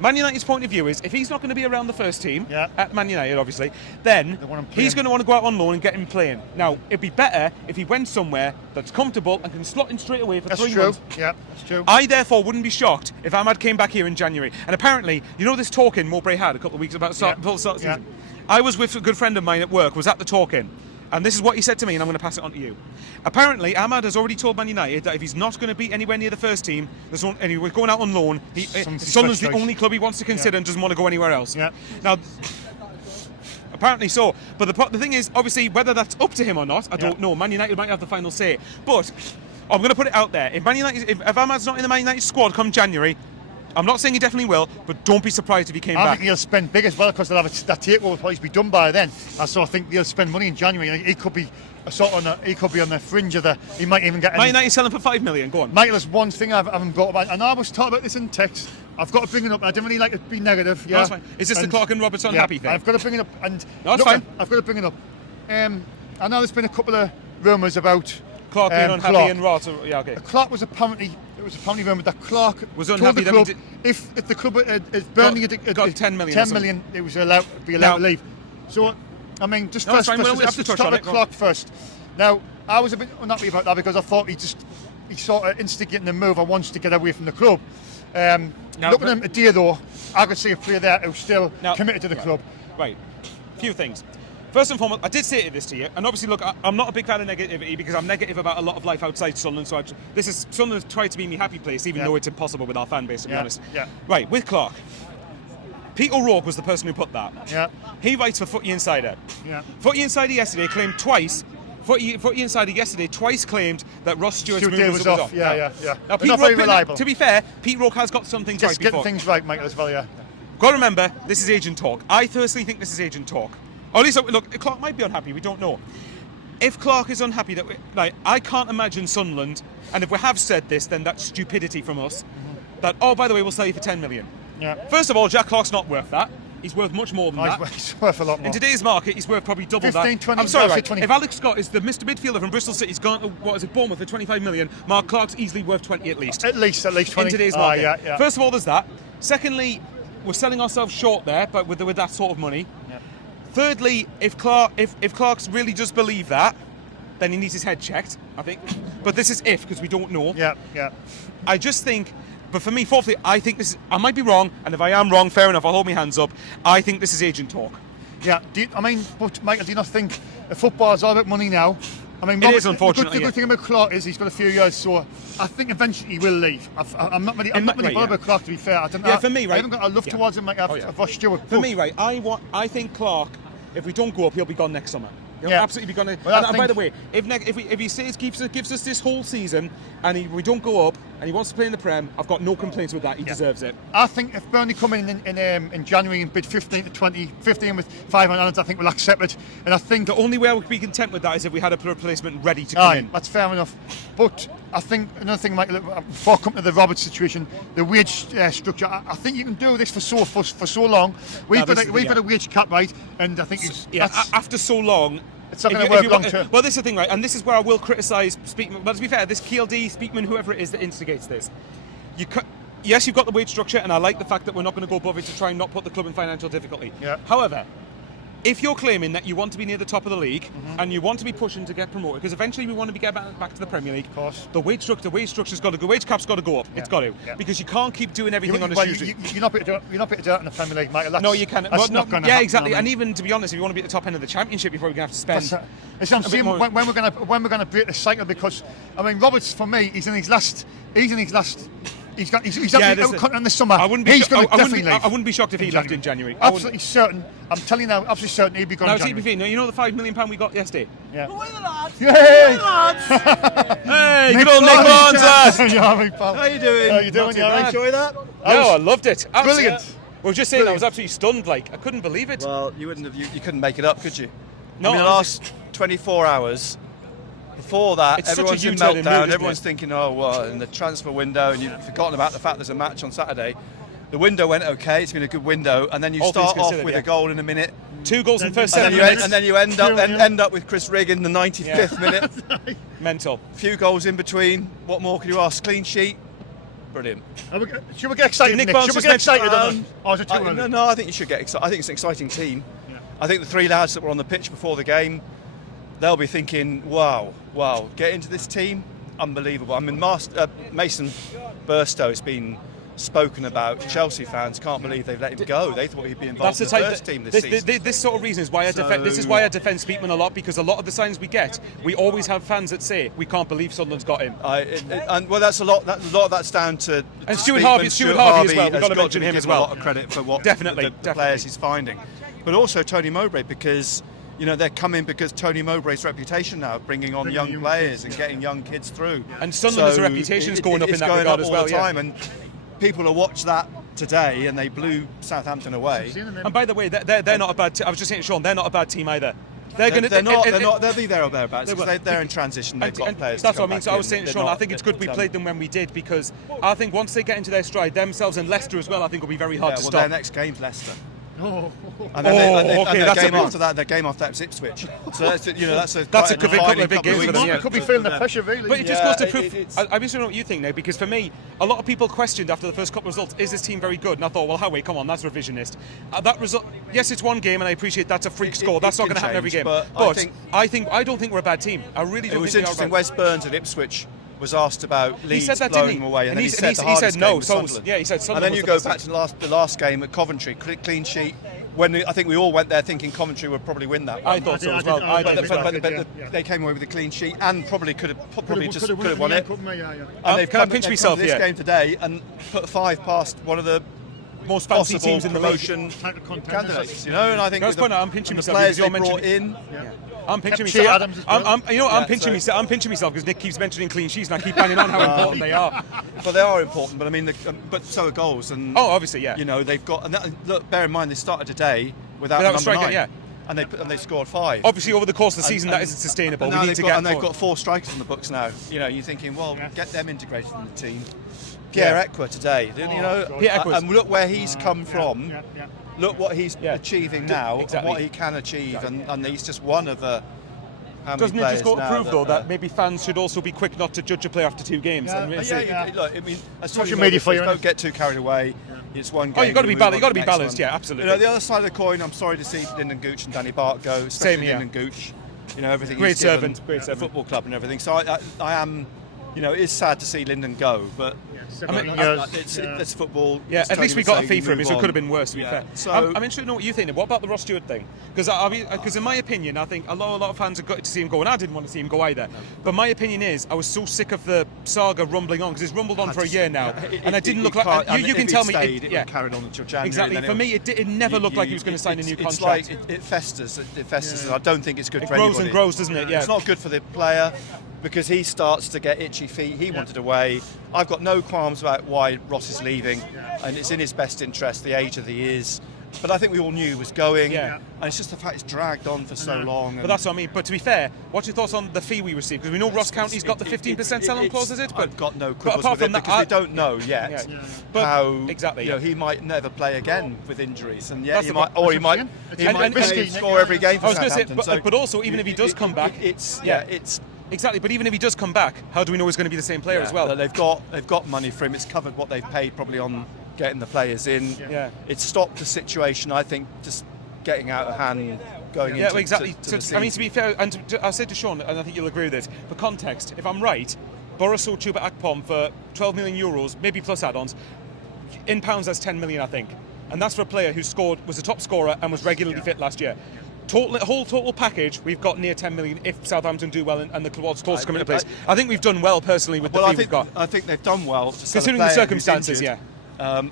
Man United's point of view is if he's not going to be around the first team at Man United, obviously, then he's going to want to go out on loan and get him playing. Now, it'd be better if he went somewhere that's comfortable and can slot in straight away for 3 months. Yeah, that's true. I therefore wouldn't be shocked if Ahmad came back here in January. And apparently, this talk-in Mowbray had a couple of weeks about start season. I was with a good friend of mine at work, was at the talk-in. And this is what he said to me, and I'm going to pass it on to you. Apparently, Ahmad has already told Man United that if he's not going to be anywhere near the first team, and he was going out on loan, Sunderland's the only club he wants to consider and doesn't want to go anywhere else. Yeah. Now, apparently so. But the thing is, obviously, whether that's up to him or not, I don't know. Man United might have the final say. But I'm going to put it out there. If Ahmad's not in the Man United squad come January, I'm not saying he definitely will, but don't be surprised if he came back. I think he'll spend big as well because they'll have that takeover will probably be done by then. I sort of think he'll spend money in January. He could be he could be on the fringe of the. He might even get. Man United selling for $5 million. Go on. Michael, there's one thing I haven't got about, and I was talking about this in text. I've got to bring it up. I didn't really like to be negative. Yeah. No, that's fine. Is this the Clark and Robertson happy thing? I've got to bring it up. And no, that's fine. I've got to bring it up. I know there's been a couple of rumours about Clark being unhappy and Ross. Yeah, okay. Clark was apparently. It was apparently rumored that Clark was told unhappy the club if the club if Burnley got 10 million. 10 million, it was allowed to leave. So, I mean, just let's start with Clark first. Now, I was a bit unhappy about that because I thought he sort of instigating the move. I wants to get away from the club. Looking at him today, though, I could see a player there who's still committed to the club. Right. A few things. First and foremost, I did say this to you, and obviously, look, I'm not a big fan of negativity because I'm negative about a lot of life outside Sunderland. So Sunderland's tried to be my happy place, even though it's impossible with our fan base, to be honest. Yeah. Right, with Clark, Pete O'Rourke was the person who put that. Yeah. He writes for Footy Insider. Yeah. Footy Insider yesterday claimed twice. Footy Insider yesterday twice claimed that Ross Stewart's Stuart move was was off. Yeah. Now, They're Pete not very Rourke, reliable. to be fair, Pete Rourke has got some things right Just getting before. things right, Michael, as well, yeah. Got to remember, this is agent talk. I personally think this is agent talk. Or at least, look, Clark might be unhappy. We don't know. If Clark is unhappy, I can't imagine Sunderland, and if we have said this, then that's stupidity from us. That, oh, by the way, we'll sell you for 10 million. Yeah. First of all, Jack Clark's not worth that. He's worth much more than that. He's worth a lot more. In today's market, he's worth probably double 15, that. 20, I'm sorry, right? 20. If Alex Scott is the Mr. Midfielder from Bristol City, he's gone to, Bournemouth for 25 million, Mark Clark's easily worth 20 at least. At least 20. In today's market. Yeah. First of all, there's that. Secondly, we're selling ourselves short there, but with that sort of money. Yeah. Thirdly, if Clark's really does believe that, then he needs his head checked, I think. But this is if, because we don't know. Yeah. I just think, but for me, fourthly, I think this is, I might be wrong, and if I am wrong, fair enough, I'll hold my hands up. I think this is agent talk. Yeah, but Michael, do you not think the football's all about money now? I mean, It is, unfortunately, The good thing about Clark is he's got a few years, so I think eventually he will leave. I'm not really bothered about Clark, to be fair. I don't know. Yeah, for me, right. I haven't got a love towards him like of Ross Stewart. For me, right, I think Clark, if we don't go up, he'll be gone next summer. He'll absolutely be gone. Well, and by the way, if he says gives us this whole season and we don't go up and he wants to play in the Prem, I've got no complaints with that. He deserves it. I think if Burnley come in January and bid 15 to 20, 15 with 5 on I think we'll accept it. And I think the only way I would be content with that is if we had a replacement ready to come in. That's fair enough. But I think another thing, Michael, before I come to the Roberts situation, the wage structure. I think you can do this for so long. We've got a wage cap, right? And I think after so long. It's not going to work long term. Well, this is the thing, right? And this is where I will criticise Speakman. But to be fair, this KLD, Speakman, whoever it is that instigates this, yes, you've got the wage structure, and I like the fact that we're not going to go above it to try and not put the club in financial difficulty. Yeah. However, if you're claiming that you want to be near the top of the league and you want to be pushing to get promoted, because eventually we want to get back to the Premier League, of course, the wage structure's got to go. Wage cap's got to go up. It's got to, because you can't keep doing everything on a Tuesday. You're not able to do it in the Premier League, Michael. No, you can't. That's not going to happen. Exactly. And even to be honest, if you want to be at the top end of the Championship, you're probably going to have to spend. I'm saying when we're going to break the cycle, because I mean Roberts, for me, he's in his last. He's out in the summer. I wouldn't be shocked if he left in January. Absolutely certain. I'm telling you now, absolutely certain he'd be gone in January. Now, you know the £5 million we got yesterday? Yeah. Away the lads! Yay! Hey, good old Nick Barnes, lads! How you doing? How you doing? You enjoy that? I loved it. Brilliant. We were just saying, I was absolutely stunned. I couldn't believe it. Well, you couldn't make it up, could you? No. I mean, the last 24 hours. Before that, everyone's in meltdown. Everyone's thinking, oh, well, in the transfer window, and you've forgotten about the fact there's a match on Saturday. The window went okay. It's been a good window, and then you start off with a goal in a minute. 2 goals in the first 7 minutes. And then you end up with Chris Rigg in the 95th minute. Mental. Few goals in between. What more could you ask? Clean sheet. Brilliant. Should we get excited, Nick? Should we get excited? Or is it too early? No, I think you should get excited. I think it's an exciting team. Yeah. I think the 3 lads that were on the pitch before the game, they'll be thinking, wow, get into this team, unbelievable. I mean, Mason Burstow has been spoken about. Chelsea fans can't believe they've let him go. They thought he'd be involved in the first team this season. This sort of reason is why I defend. This is why I defend Speakman a lot, because a lot of the signs we get, we always have fans that say we can't believe Sunderland's got him. And that's a lot of that's down to and Stuart Harvey as well. We've got to mention him as well. A lot of credit for what definitely the players he's finding, but also Tony Mowbray, because. You know, they're coming because Tony Mowbray's reputation now, bringing on young players and getting young kids through. And Sunderland's reputation is going up in that regard as well. All the time, and people will watch that today, and they blew Southampton away. And by the way, they're not a bad. I was just saying, Sean, they're not a bad team either. They're not. They'll be there or thereabouts. They're in transition. They've got players. That's what I mean. So I was saying, Sean, I think it's good we played them when we did, because I think once they get into their stride, themselves and Leicester as well, I think will be very hard to stop. Their next game's Leicester. And their game after that's Ipswich. So that's a couple of big games for them. Yeah. Could be feeling the pressure, really. But it just goes to prove. I just don't know what you think now, because for me, a lot of people questioned after the first couple of results, is this team very good? And I thought, well, Howie, come on, that's revisionist. That result, yes, it's one game, and I appreciate that's a freak score. That's not going to happen every game. But I don't think we're a bad team. I really don't. It was interesting. Wes Burns at Ipswich was asked about Leeds blowing him away, and he said the hardest game was Sunderland. Yeah, he said Sunderland. And then you go back to the last game at Coventry, clean sheet. When I think we all went there thinking Coventry would probably win that one. I thought so as well. But they came away with a clean sheet and probably could have won it. Yeah. And they've Can I pinch myself this game today and put 5 past one of the most fancy possible teams in the league. promotion Title contenders. candidates. You know, and I think Can I just with point out, I'm pinching and the myself players because they you're brought mentioning- in. I'm pinching Shea myself. Adams as well. I'm Yeah, pinching so- myself. I'm pinching myself because Nick keeps mentioning clean sheets, and I keep banging on how important they are. But they are important. But I mean, but so are goals. And Oh, obviously, yeah. you know, they've got. And look, bear in mind, they started today without Without a number striker, 9, yeah. and they scored 5. Obviously, over the course of the season, And- that isn't sustainable. And We now need they've to got, get and they've forward. got 4 strikers in the books now. You know, you're thinking, well, Yeah. get them integrated in the team. Pierre Ekwa today, you know, God. Pierre Ekwa's- and look where he's come from. Yeah. Look what he's Yeah. achieving now, Exactly. and what he can achieve, and he's just one of the. How many Doesn't it players just go to now prove, though, uh, that maybe fans should also be quick not to judge a player after 2 games? Yeah. I mean, it's- Yeah, look, I mean, as Social you media know, for you, don't innit? get too carried away. It's one game. Oh, you've got to be move balanced. on You've got to the be next balanced. one. Yeah, absolutely. You know, the other side of the coin, I'm sorry to see Lyndon Gooch and Danny Bart go, especially Same here. Lyndon Gooch. You know, everything Great he's given servant, great the servant. football club and everything. So I am, you know, it is sad to see Lyndon go, but it's football. Yeah, it's at least we totally got a fee the for him, same, so it you could have move been worse, to be on. fair. Yeah. So I'm interested to know what you think. What about the Ross Stewart thing? Because in my opinion, I think a lot of fans have got to see him go, and I didn't want to see him go either. But my opinion is, I was so sick of the saga rumbling on, because it's rumbled on for a year now, and I didn't look like... You can tell me... It carried on until January. Exactly. then For me, it never looked like he was going to sign a new contract. It's like it festers. It festers, and I don't think it's good It for grows anybody. and grows, doesn't it? Yeah. It's not good for the player because he starts to get itchy feet. He wanted away. I've got no qualms about why Ross is leaving, and it's in his best interest, the age of the years. But I think we all knew he was going, Yeah. and it's just the fact it's dragged on for so long. But that's what I mean. But to be fair, what's your thoughts on the fee we received? Because we know Ross County's got the 15% sell-on clause, is it? But I've got no but quibbles apart with it from that, because we don't know yet Yeah. But how exactly, you know, yeah. he might never play again with injuries, and yeah, That's he the might, pro- or he might, It's he and- might and play, risky. score every game for I was going to say, Southampton. but also even if he does come back, it's yeah. it's exactly. But even if he does come back, how do we know he's going to be the same player as well? They've got money for him. It's covered what they've paid probably on getting the players in. Yeah. It's stopped the situation. I think just getting out of hand, going Yeah, into well, exactly. to the So, I mean, to season. be fair, and I said to Sean, and I think you'll agree with this, for context, if I'm right, Boris sold Chuba Akpom for 12 million euros, maybe plus add-ons. In pounds, that's 10 million, I think. And that's for a player who was a top scorer and was regularly fit last year. Whole total package, we've got near 10 million if Southampton do well and the clause come into place. I think we've done well personally with the fee we've got. I think they've done well. Considering the circumstances, yeah.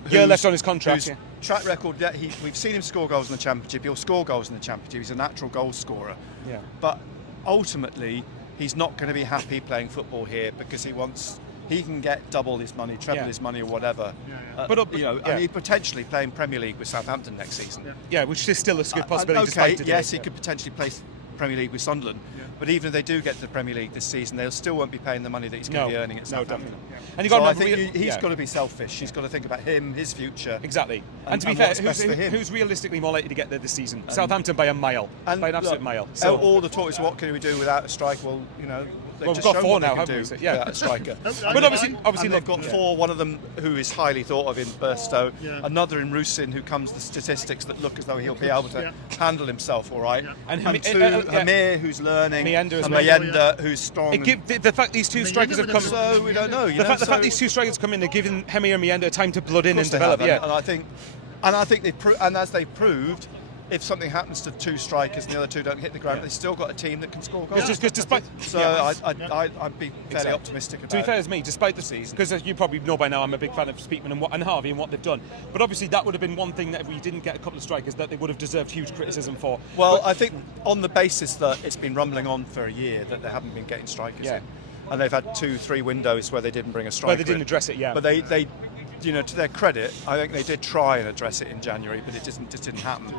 Year left on his contract, yeah. Track record, yeah, we've seen him score goals in the Championship. He'll score goals in the Championship. He's a natural goal scorer. Yeah. But ultimately, he's not going to be happy playing football here because he can get double his money, treble Yeah. his money, or whatever. But, you know, yeah. and he's potentially playing Premier League with Southampton next season. Yeah, which is still a good possibility. Okay, despite today. yes, he could potentially play Premier League with Sunderland. But even if they do get to the Premier League this season, they still won't be paying the money that he's going to be earning at Southampton. definitely not. And you So got I to think remember, he's got to be selfish. He's got to think about him, his future. Exactly. And to be and fair, what's best for him. who's realistically more likely to get there this season? Southampton by a mile, by an absolute look, mile. So all the talk is what can we do without a striker? Well, you know, they've Well, just we've got shown 4 what they now, can haven't we? do So, yeah. without a striker. But obviously, And they've look, got 4. One of them who is highly thought of in Burstow. Yeah. Another in Rusin who comes the statistics that look as though he'll be able to handle himself all right. And And, Hami- 2, yeah. Hamir who's learning. Meander as and well. Mayenda who's strong. It give, the fact these two strikers have come. So we don't know. You The know, fact so these two strikers come in, they're giving Hemi and Meander time to blood in and of course they develop. have, Yeah. and I think and as they've proved, if something happens to 2 strikers and the other 2 don't hit the ground, they've still got a team that can score goals. Because despite So yeah. I'd be fairly Exactly. optimistic about To be fair it. as me, despite the season, because as you probably know by now, I'm a big fan of Speakman and Harvey and what they've done. But obviously, that would have been one thing that if we didn't get a couple of strikers, that they would have deserved huge criticism for. Well, I think on the basis that it's been rumbling on for a year that they haven't been getting strikers Yeah. in, and they've had 2-3 windows where they didn't bring a striker. Where they didn't in. address it, yeah. But they, you know, to their credit, I think they did try and address it in January, but it just didn't happen. And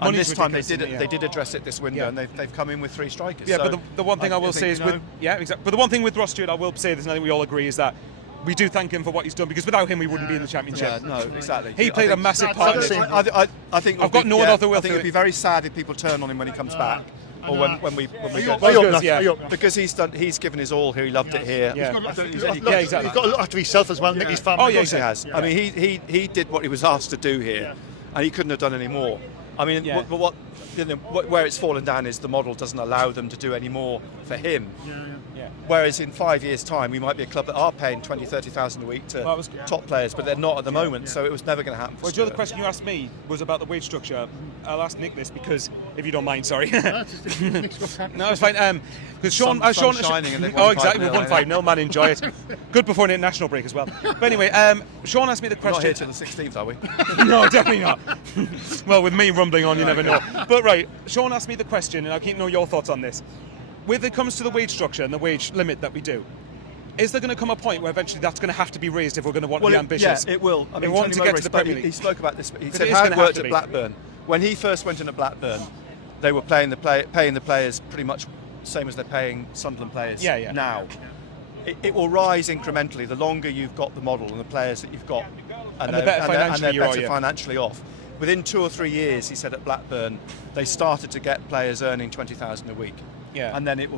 Money's this time ridiculous, isn't it? Yeah. they did address it this window, Yeah. and they've come in with 3 strikers. Yeah, So but the one thing I will think, say is you know, But the one thing with Ross Stewart, I will say this, and I think we all agree, is that we do thank him for what he's done, because without him, we wouldn't be in the Championship. Yeah, no, exactly. He played a massive part in it. I think I've got no other will I think to it'd be it. very sad if people turn on him when he comes back, or when we get Are you up, Because, Nash? yeah. Are you up? because he's given his all here. He loved it here. Yeah. Yeah, exactly. He's got to look after himself as well, Nicky's family. Oh, yeah, Of course he has. Yeah. I mean, he did what he was asked to do here, and he couldn't have done any more. I mean, Yeah. what where it's fallen down is the model doesn't allow them to do any more for him. Yeah. Whereas in 5 years' time, we might be a club that are paying 20, 30,000 a week to top players, but they're not at the moment, so it was never going to happen. Well, the other question you asked me was about the wage structure. I'll ask Nick this because, if you don't mind, sorry. No, it's fine. Because Sean, shining and oh, exactly, we've won 5-0, man, enjoy it. Good before an international break as well. But anyway, Sean asked me the question. Not here till the 16th, are we? No, definitely not. Well, with me rumbling on, you never know. But right, Sean asked me the question, and I keep know your thoughts on this. When it comes to the wage structure and the wage limit that we do, is there going to come a point where eventually that's going to have to be raised if we're going to want to be ambitious? Yeah, it will. I mean, we want to get to the Premier League. He spoke about this. He said how it worked at Blackburn. When he first went in at Blackburn, they were paying the players pretty much the same as they're paying Sunderland players now. It will rise incrementally the longer you've got the model and the players that you've got, and they're better financially off. Within 2 or 3 years, he said at Blackburn, they started to get players earning 20,000 a week. Yeah. And then it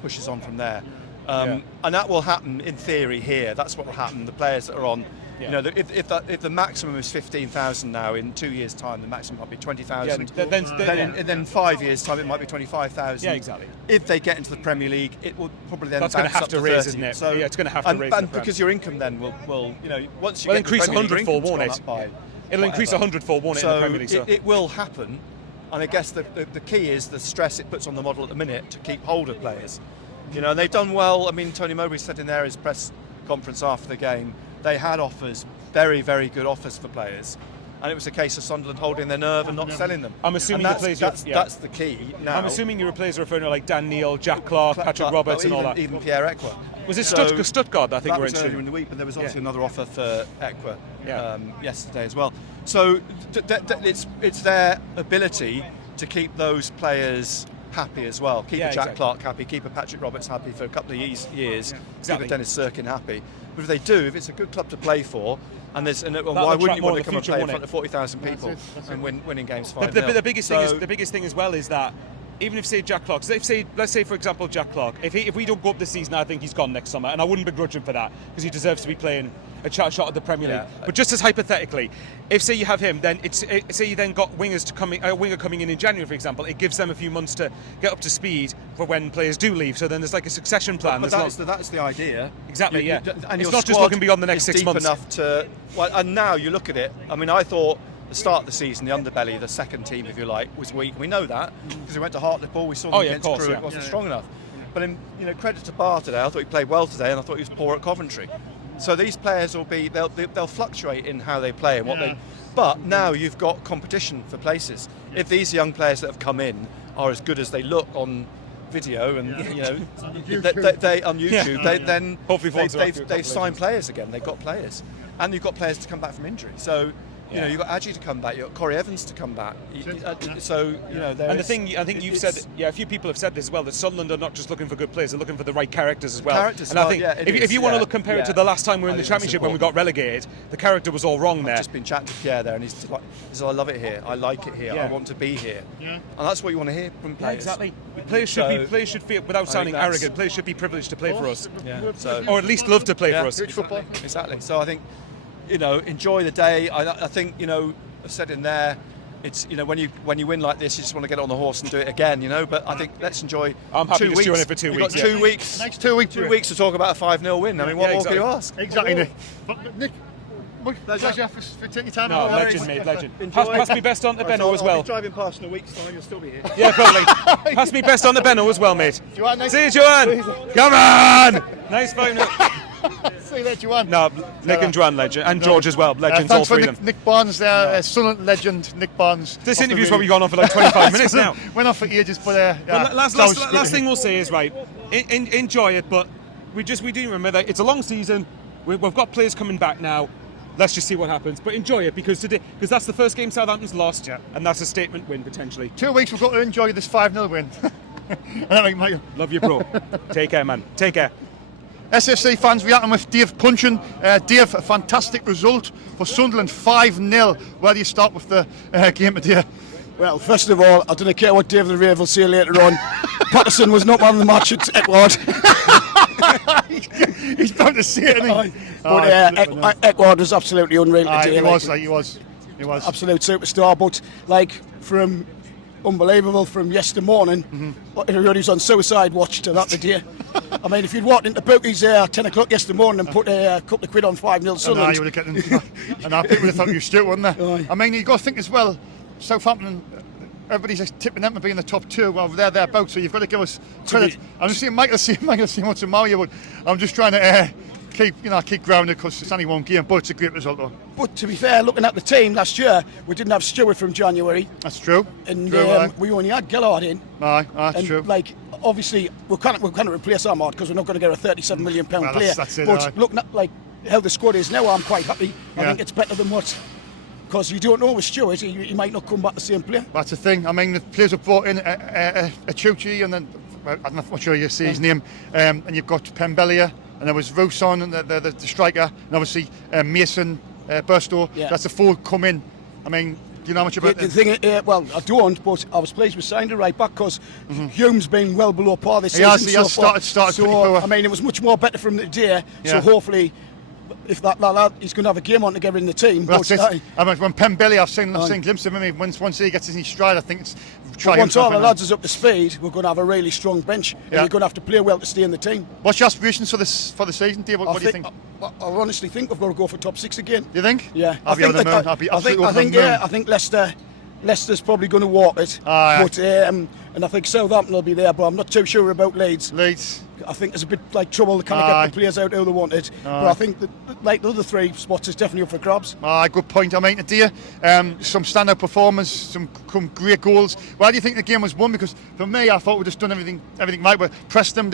pushes on from there. And that will happen in theory here. That's what will happen. The players that are on, you know, if the maximum is 15,000 now, in 2 years' time, the maximum might be 20,000. Then 5 years' time, it might be 25,000. Yeah, exactly. If they get into the Premier League, it will probably then that's going to have to raise, isn't it? So, yeah, it's going to have to raise. And because your income then will you know, once you get increase the Premier League, 100-fold, won't it? It'll increase 100-fold, won't it, in the Premier League? So it will happen. And I guess the key is the stress it puts on the model at the minute to keep hold of players. You know, and they've done well. I mean, Tony Mowbray said in there his press conference after the game, they had offers, very, very good offers for players. And it was a case of Sunderland holding their nerve and not selling them. I'm assuming that's the key now. I'm assuming your players are referring to like Dan Neil, Jack Clark, Patrick Roberts and all that. Even Pierre Ekwa. Was it Stuttgart, I think, that were was interested? earlier in the week, but there was also another offer for Ekwa yesterday as well. So it's their ability to keep those players happy as well. Keep a Jack Clark happy, keep a Patrick Roberts happy for a couple of years, keep a Dennis Sirkin happy. But if they do, if it's a good club to play for, why wouldn't you want to come and play in front of 40,000 people and winning games 5-0? The biggest thing as well is that even if, say, Jack Clark, let's say for example Jack Clark, if we don't go up this season, I think he's gone next summer, and I wouldn't begrudge him for that because he deserves to be playing a shot at the Premier League. But just as hypothetically, if say you have him, then say you then got a winger coming in January, for example, it gives them a few months to get up to speed for when players do leave. So then there's like a succession plan. But that's the idea. Exactly. And it's not just looking beyond the next 6 months. Enough to. Well, and now you look at it. I mean, I thought the start of the season, the underbelly, the second team, if you like, was weak. We know that because we went to Hartlepool. We saw them against Crewe. It wasn't strong enough. But credit to Barr today. I thought he played well today, and I thought he was poor at Coventry. So these players they'll fluctuate in how they play and what they. But now you've got competition for places. If these young players that have come in are as good as they look on video and they on YouTube, then hopefully they've signed players again. They've got players, and you've got players to come back from injury. So. You've got Adji to come back, you've got Corey Evans to come back. So, and the thing, I think you've said, a few people have said this as well, that Sunderland are not just looking for good players, they're looking for the right characters as well. And I think if you want to compare it to the last time we were in the Championship when we got relegated, the character was all wrong there. I've just been chatting to Pierre there, and he's like, I love it here, I like it here, I want to be here. And that's what you want to hear from players. Exactly. Players should feel, without sounding arrogant, players should be privileged to play for us. Or at least love to play for us. Exactly. So I think, enjoy the day. I think, I've said in there, it's when you win like this, you just want to get on the horse and do it again, But I think let's enjoy. I'm happy to do it for 2 weeks. You've got 2 weeks. Next 2 weeks. 2 weeks to talk about a 5-0 win. I mean, what more can you ask? Exactly, Nick. But Nick, pleasure for taking your time. No, legend, mate, legend. Pass me best on to Benno as well. I'll be driving past in a week's time. You'll still be here. Yeah, probably. Pass me best on to Benno as well, mate. See you, Joanne. Come on. Nice phone. See you later, Joanne. No, Nick and Joanne, legend, and George as well, legends, all three of them. Nick Barnes there, Sunderland legend, Nick Barnes. This interview's probably gone on for like 25 minutes now. Went on for ages, but last thing we'll say is enjoy it, but we do remember that it's a long season. We've got players coming back now. Let's just see what happens, but enjoy it because that's the first game Southampton's lost, and that's a statement win potentially. 2 weeks we've got to enjoy this 5-0 win. Love you, bro. Take care, man. Take care. SFC fans reacting with Dave Punchin. Dave, a fantastic result for Sunderland, 5-0. Where do you start with the game today? Well, first of all, I don't care what David Rave will say later on. Patterson was not man of the match at Edward. He's bound to see it, isn't he? But Edward was absolutely unreal today. He was. He was. Absolute superstar. But from unbelievable from yesterday morning. Everybody's on suicide watch to that today. I mean, if you'd walked into Bookies at 10 o'clock yesterday morning and put a couple of quid on 5-0 Sunderland. You would have gotten, and I people would have thought you were Stewart, wouldn't they? Aye. I mean, you've got to think as well, Southampton, everybody's tipping them to be in the top 2. Well, they're thereabouts, so you've got to give us credit. I'm just seeing Michael see what's in Mario, but I'm just trying to keep grounded because it's only one game, but it's a great result though. But to be fair, looking at the team last year, we didn't have Stewart from January. That's true. And True, we only had Gillard in. Aye, that's and true. Like, obviously, we can't replace Ahmad because we're not going to get a £37 million Well, player. that's it, but aye. looking at like how the squad is now, I'm quite happy. I think it's better than what. Because you don't know with Stewart, he might not come back the same player. That's the thing. I mean, the players have brought in a Chuchi, and then I'm not sure you see his name, and you've got Pembelia, and there was Rousson, and the striker, and obviously Mason, Burstow. Yeah. That's the 4 come in. I mean, do you know much about The them? thing, well, I don't, but I was pleased we signed it right back because Hume's been well below par this He has, season. he has so far. started pretty So, poor. I mean, it was much more better from the day. Yeah. So hopefully, if that lad, he's going to have a game on together in the team. Well, but, that's it. I mean, when Pembele, I've seen Aye. glimpses of him. Once he gets in his stride, I think it's but once all the himself in. lads is up to speed, we're going to have a really strong bench. And Yeah. you're going to have to play well to stay in the team. What's your aspirations for the season, Dave? What do you think? I honestly think we've got to go for top 6 again. Do you think? Yeah, I'll be over the moon. I'll be absolutely over the moon. I think Leicester's probably going to walk it. Aye. But and I think Southampton will be there, but I'm not too sure about Leeds. Leeds. I think there's a bit like trouble. They can't Aye. get the players out how they wanted. But I think that like the other 3 spots is definitely up for grabs. Good point. I mean, today, some standout performers, some great goals. Why do you think the game was won? Because for me, I thought we'd just done everything right. We pressed them,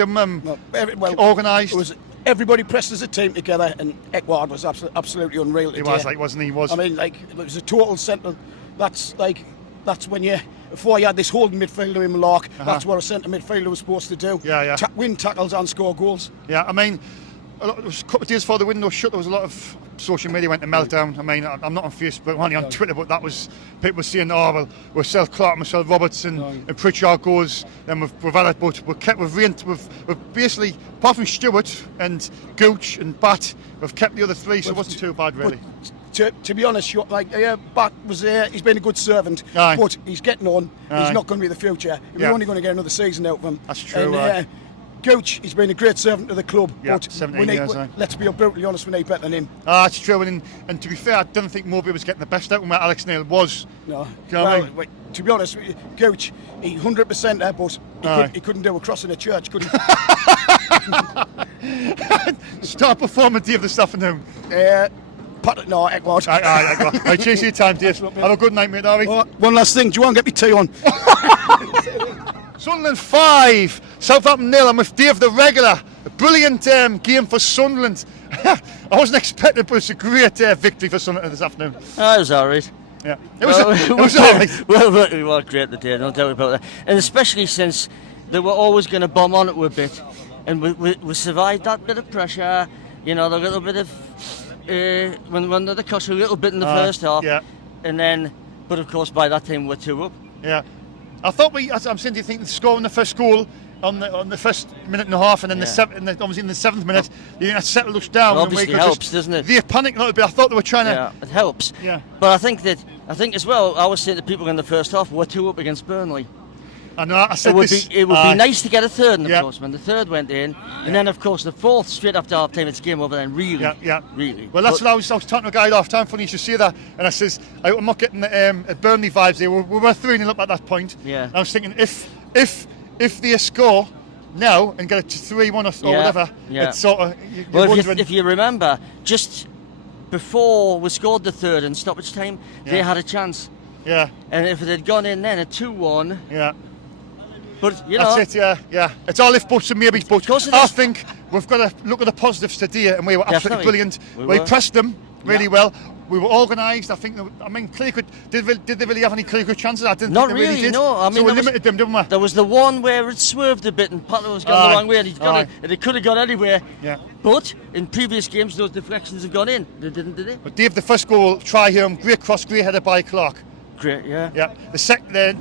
organised. It was everybody pressed as a team together, and Ekward was absolutely unreal today. He was, wasn't he? He was. I mean, it was a total centre. That's when before you had this holding midfielder in Lark, that's what a centre midfielder was supposed to do. Yeah. Win tackles and score goals. Yeah, I mean, it was a couple of days before the window shut, there was a lot of social media went to meltdown. I mean, I'm not on Facebook, I'm only on Twitter, but that was people saying, we'll sell Clark, we'll sell Robertson, and Pritchard goes. Then we've had it, but we've basically, apart from Stewart and Gooch and Bat, we've kept the other 3, so it wasn't too bad really. To be honest, Bat was there. He's been a good servant, Aye. but he's getting on. Aye. He's not going to be the future. We're only going to get another season out of him. That's true. And, Gooch, he's been a great servant to the club. Yeah, but 17 years, aye. let's be brutally honest, we need better than him. That's true, and to be fair, I don't think Mowbray was getting the best out of him where Alex Neil was. No, Do you know what I mean? wait, to be honest, Gooch, he 100% there, but he couldn't do a cross in a church, could he? Star performer, Dave, this afternoon. No, Ekward. Aye. Right, cheers for your time, Dave. Have a good night, mate, Harry. One last thing, do you want to get me tea on? Sunderland 5, Southampton 0. I'm with Dave, the regular. A brilliant game for Sunderland. I wasn't expecting it, but it's a great victory for Sunderland this afternoon. It was alright. Yeah, it was all right. Well, we were great today, no doubt about that. And especially since they were always going to bomb on it a bit. And we survived that bit of pressure, the little bit of... when they cost a little bit in the first half. Yeah. And then, but of course, by that time, we're 2 up. Yeah. I thought I'm saying, do you think the score in the first goal on the first minute and a half, and then obviously in the 7th minute, you think that settled us down? It obviously helps, doesn't it? They panicked a little bit. I thought they were trying to. Yeah, it helps. Yeah. But I think as well, I was saying to people in the first half, we're 2 up against Burnley. I know. I said it would be nice to get a third, and of Yeah. course, when the third went in, and then of course the 4th straight after half time, it's game over. Then really, really. Well, that's what I was talking to a guy at half time. Funny you should say that. And I says, I'm not getting the Burnley vibes here. We were 3-0 up at that point. Yeah. And I was thinking, if they score now and get it to 3-1 or whatever, it's sort of. You're wondering. If you remember, just before we scored the third in stoppage time, they had a chance. Yeah. And if it had gone in then at 2-1. Yeah. But that's it, yeah. It's all if buts and maybes, but I think we've got to look at the positives today, and we were absolutely brilliant. We pressed them really well. We were organised. Clear-cut, did they really have any clear-cut chances? I didn't Not think they really did. No. I mean, so we limited them, didn't we? There was the one where it swerved a bit and Pato was going the wrong way, and he's got it, and it could have gone anywhere. Yeah. But in previous games, those deflections have gone in. They didn't, did they? But Dave, the first goal, try home, great cross, great header by Clark. Great, yeah. Yeah. The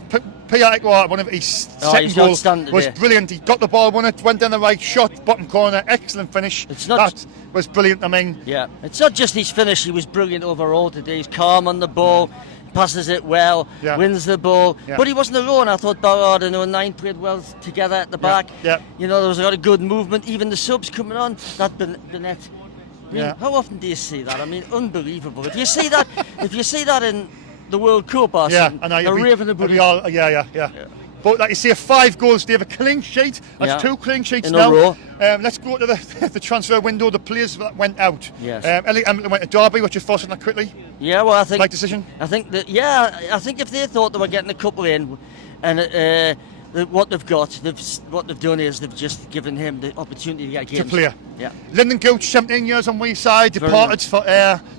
Pierre Ekward, one of his second goal was brilliant. He got the ball, went down the right, shot, bottom corner, excellent finish. That was brilliant. Yeah, it's not just his finish, he was brilliant overall today. He's calm on the ball, passes it well, Yeah. wins the ball. Yeah. But he wasn't alone. I thought Ballard and O'Neill played well together at the back. Yeah. You know, there was a lot of good movement. Even the subs coming on, that Bennett. I mean, Yeah. how often do you see that? I mean, unbelievable. If you see that in the World Cup or something, I know. they're raving about we it. all, yeah. But like you see, 5 goals, they have a clean sheet. That's Yeah. 2 clean sheets In a now. row. Let's go to the transfer window. The players that went out. Yes. Elliot Hamilton went to Derby. What's your thoughts on that quickly? Yeah, well, I think Right decision? I think that I think if they thought they were getting a couple in, and what they've done is they've just given him the opportunity to get games. To play. Yeah. Lyndon Gooch, 17 years on one side, Very departed for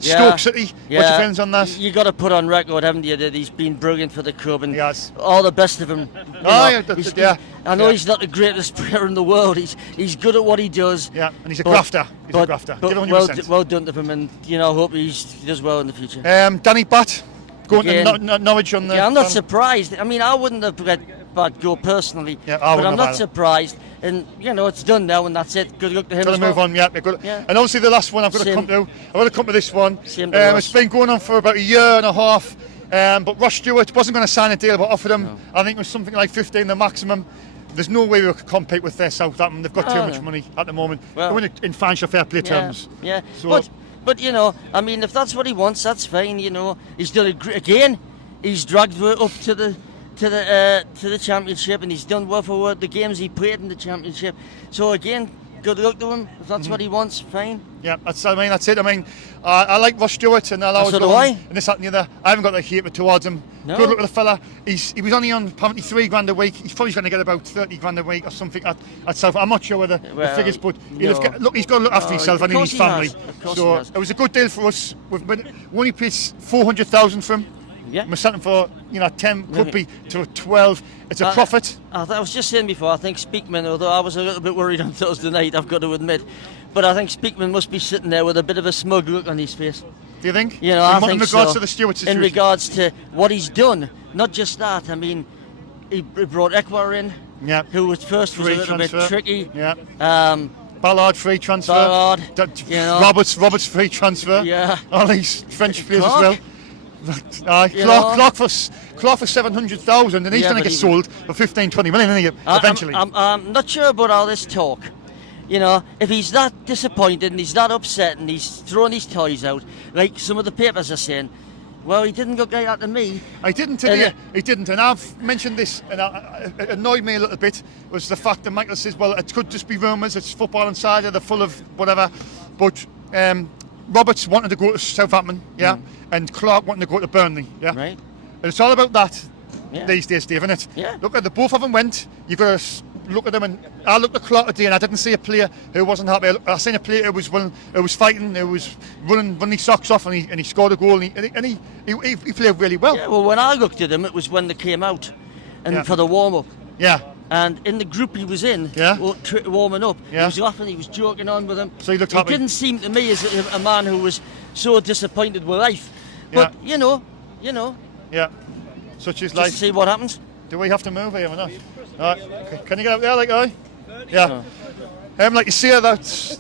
Stoke City. What's your feelings on that? You got to put on record, haven't you, that he's been brilliant for the club and He has. all the best of him. You Oh, know, yeah, I know yeah. he's not the greatest player in the world. He's good at what he does. Yeah, and he's a but- grafter. He's a but- grafter. but Give him well, 100%. well done to him, and hope he does well in the future. Danny Batt, going Again. to Norwich on the. Yeah, I'm not surprised. I mean, I wouldn't have let Bad go personally, Yeah, I but wouldn't I'm have not either. surprised. And it's done now, and that's it. Good luck to him. Got as to well. move on, yeah. Good. Yeah. And obviously the last one I've got to Same. come to. I've got to come to this one. Same to Ross. It's been going on for about a year and a half. But Ross Stewart wasn't going to sign a deal, but offered him. No. I think it was something like 15, the maximum. There's no way we could compete with their Southampton. They've got too Oh, much no. money at the moment. Well- They're in financial fair play terms. Yeah. So- But I mean, if that's what he wants, that's fine. He's done it again. He's dragged her up to the championship, and he's done well for the games he played in the championship. So again, good luck to him. If that's what he wants, fine. Yeah, that's it. I mean, I like Ross Stewart, and I'll always So go do on, I. and this, that, and the other. I haven't got the hatred towards him. No. Good luck with the fella. He was only on apparently £3 a week. He's probably going to get about 30 grand a week or something at South. I'm not sure whether the Well, figures, but no. he's got to look after No, himself of and his course he family. has. Of course So he has. it was a good deal for us. We only paid 400,000 for him. Yeah. We're selling for 10, could be to 12. It's a profit. I was just saying before, I think Speakman, although I was a little bit worried on Thursday night, I've got to admit, but I think Speakman must be sitting there with a bit of a smug look on his face. Do you think? I think in regards so. to the Stewart In situation. regards to what he's done, not just that. I mean, he brought Ekwar in, Yeah. who was first was Free a little bit transfer. tricky. Yeah. Um, Ballard free transfer. Ballard, Roberts free transfer. Yeah. All these French players as Clark. well. Clark for 700,000, and he's Yeah, going to but get he- sold for 15, 20 million, isn't he? Eventually. I'm not sure about all this talk. If he's that disappointed and he's that upset and he's throwing his toys out, like some of the papers are saying, well, he didn't look like that to me. I didn't, And did he? He didn't, and I've mentioned this, and it annoyed me a little bit, was the fact that Michael says, well, it could just be rumours, it's Football Insider, they're full of whatever, but Roberts wanted to go to Southampton, yeah, and Clark wanted to go to Burnley, yeah. Right. And it's all about that Yeah. these days, Dave, isn't it? Yeah. Look at the both of them went. You've got to look at them, and I looked at Clark today, and I didn't see a player who wasn't happy. I seen a player who was willing, who was fighting, who was running his socks off, and he scored a goal, and he played really well. Yeah, well, when I looked at him, it was when they came out and Yeah. for the warm-up. Yeah. And in the group he was in, Yeah. warming up, Yeah. he was laughing, he was joking on with him. So he looked happy. didn't seem to me as a man who was so disappointed with life. But, Yeah. Yeah. Such is just life. see what happens. Do we have to move here or not? Right. Okay. Can you get out there, like I? Yeah. Like you see, that's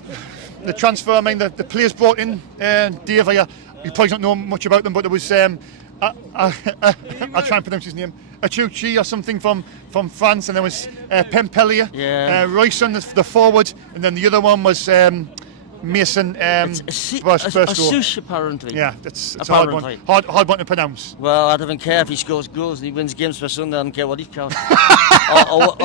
the transfer. I mean, the players brought in. Dave, you probably don't know much about them, but there was. I'll try and pronounce his name. Achuchi or something from France, and there was Pempelier, Yeah. Royson, the forward, and then the other one was Mason. A Burstow. sush, apparently. Yeah, it's a hard one. Apparently. Hard one to pronounce. Well, I don't care if he scores goals and he wins games for Sunday. I don't care what he counts. or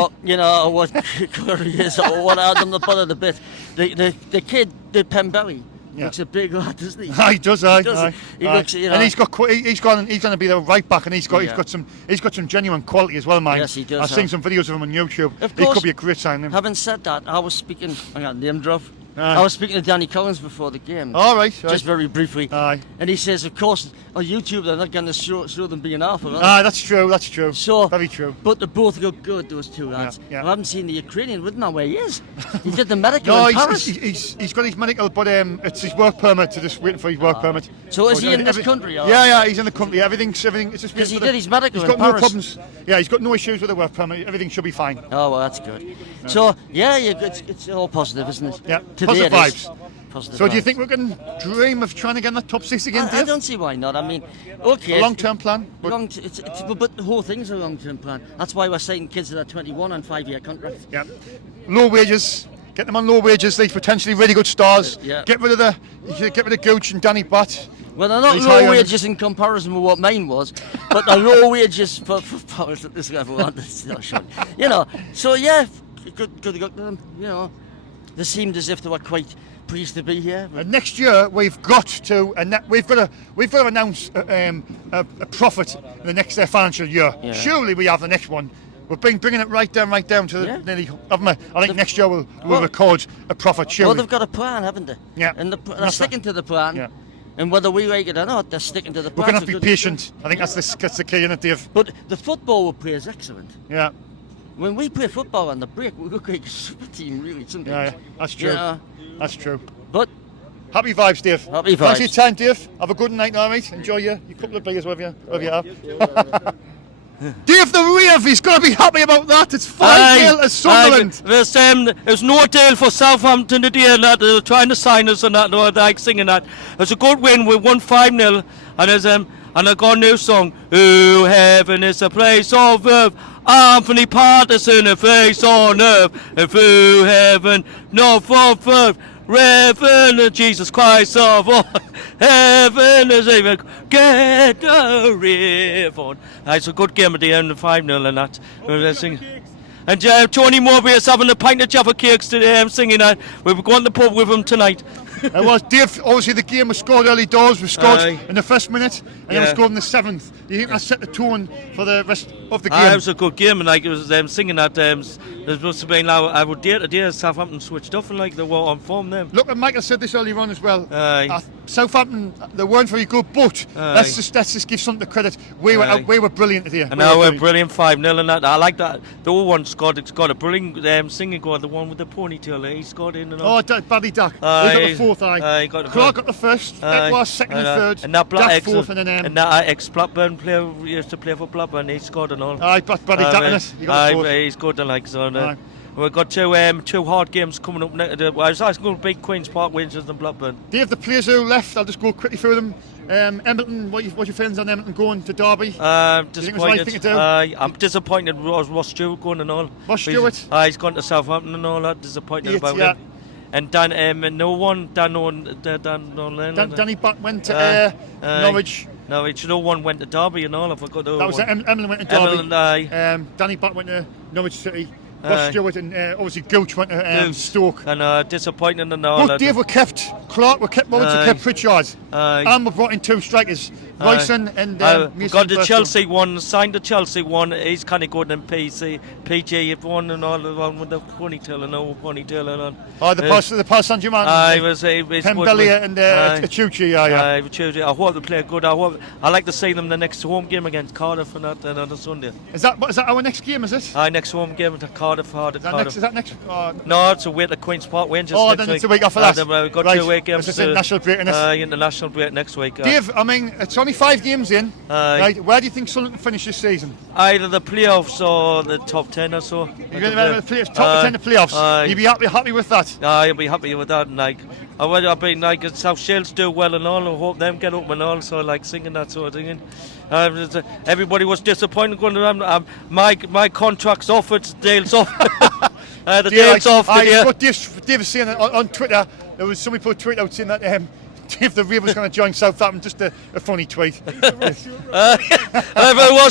what colour he is, or what. I don't bother a bit. The kid, the Pembelly, Yeah. looks a big lad, doesn't he? He does, aye. He does. Aye, He aye. looks, and he's going to be the right back, and he's got Yeah. some genuine quality as well, man. Yes, he does, I've seen some videos of him on YouTube. Of He course. could be a great signing. Having said that, I was speaking. Hang on, name drop. Aye. I was speaking to Danny Collins before the game. All right. Just very briefly. Aye. And he says, of course, on YouTube they're not going to show them being alpha. Are they? Aye, that's true. That's true. So, very true. But they both look good, those two lads. yeah. I haven't seen the Ukrainian. Wouldn't know where he is. He did the medical No, in Paris. he's got his medical, but it's his work permit. To just waiting for his work permit. So is But, he in this country, or- Yeah, he's in the country. Everything's just waiting 'Cause he for did his medical He's in got no Paris. problems. Yeah, he's got no issues with the work permit. Everything should be fine. Oh, well, that's good. So, yeah, it's all positive, isn't it? Yeah, Today positive it is. vibes. positive. So do you vibes. think we can dream of trying to get in the top 6 again, I Dave? don't see why not. I mean, okay. A long-term plan? But But the whole thing's a long-term plan. That's why we're signing kids that are 21 on 5-year contracts. yeah. Low wages. Get them on low wages. They're potentially really good stars. Yeah. Get rid of Gooch and Danny Butt. Well, they're not These low high wages in comparison with what mine was, but they're low wages for powers at this level. You know, so yeah, good luck to them. You know, they seemed as if they were quite pleased to be here. And next year we've got to announce a profit in the next financial year. Yeah. Surely we have the next one. We're bringing it right down to Yeah. nearly. I think next year we'll record a profit. Surely. Well, they've got a plan, haven't they? Yeah. And they're That's sticking to the plan. Yeah. And whether we like it or not, they're sticking to the We're plan. going to have to be patient. I think that's the key, isn't it, Dave? But the football we play is excellent. Yeah. When we play football on the break, we look like a super team, really, sometimes. Yeah, that's true. Yeah. That's true. But Happy vibes, Dave. Happy Thanks for vibes. your time, Dave. Have a good night now, mate. Enjoy your couple of beers, whatever you have. Dave the Rave, he's got to be happy about that. It's 5-0 at Sunderland. There's no deal for Southampton today, and that they were trying to sign us and that, and like singing that. It's a good win. We won 5-0, and there's and I got a new song. Oh, heaven is a place of earth. Anthony Patterson, a face on earth. If oh, heaven, not for earth. Reverend Jesus Christ of all heaven is even get the river. It's a good game at the end of 5-0 and that. And Tony Morbius having a pint of Jaffa cakes today. I'm singing that. We'll be going to the pub with him tonight. It was Dave. Obviously, the game was scored early doors. We scored Aye. in the first minute, and then we Yeah. scored in the 7th. Do you think that set the tone for the rest of the game? It was a good game, and like it was singing that. There must have been now. I would dare today. Southampton switched off and like they were on form then. Look, and Michael said this earlier on as well. Aye. Southampton, they weren't very good, but Aye. let's just give something to credit. We were brilliant today. And now we're brilliant 5-0 and that. I like that. The old one scored. It's got a brilliant singing goal. The one with the ponytail. He scored in and all. Oh, Badly Dak. He Aye. got the fourth eye. Aye, got the Clark fourth. got the first. Aye. Edward second and third. And that Dak fourth, and then that ex-Blackburn player who used to play for Blackburn. He scored and all. Aye, Badly Dak in it. He got the fourth. He's good and like so. Aye. We've got two hard games coming up. I was going to beat Queen's Park Rangers and Blackburn. Dave, the players who left, I'll just go quickly through them. Edmonton, what's your feelings on Edmonton going to Derby? Disappointed. think it was the right thing to do? I'm disappointed with Ross Stewart going and all. Ross Stewart? He's gone to Southampton and all that. Disappointed about Yeah. him. And Danny Butt went to Norwich. Norwich. No one went to Derby and all. I forgot the That was Emlyn went to Derby. Danny Butt went to Norwich City. Ross Aye. Stewart and obviously Gooch went to Stoke. And disappointed and all. But Dave, we kept Clark, we kept Roberts, we Aye. kept Pritchard. Aye. And we brought in two strikers, Royston and we Mason got the Burstall. Chelsea one, signed the Chelsea one. He's kind of good in PG one and all the one with the ponytail and all ponytail and all. Oh, the Paris Saint-Germain. He was Pembelia and Achuchi, yeah. Achuchi. I hope they play good. I like to see them the next home game against Cardiff and that on a Sunday. Is that our next game, is it? Next home game at Cardiff. Is that next? No, it's a week at Queen's Park Rangers. Oh, next then week. it's a week after that. We've got Right. 2 week games. It's just international break, innit? International break next week. Dave, I mean, it's only 5 games in. Aye. Right, where do you think Sunderland will finish this season? Either the playoffs or the top 10 or so. You're going to the top 10 of the playoffs. Aye. You'll be happy with that. I'll be happy with that. And like, I've been like South Shields do well and all. I hope them get up and all. So like singing that sort of thing. Everybody was disappointed going around. My contract's off. It's Dale's off. The Dale's off. What Dave was saying on Twitter, there was somebody put a tweet out saying that Dave the Rave was going to join Southampton. Just a funny tweet. Ross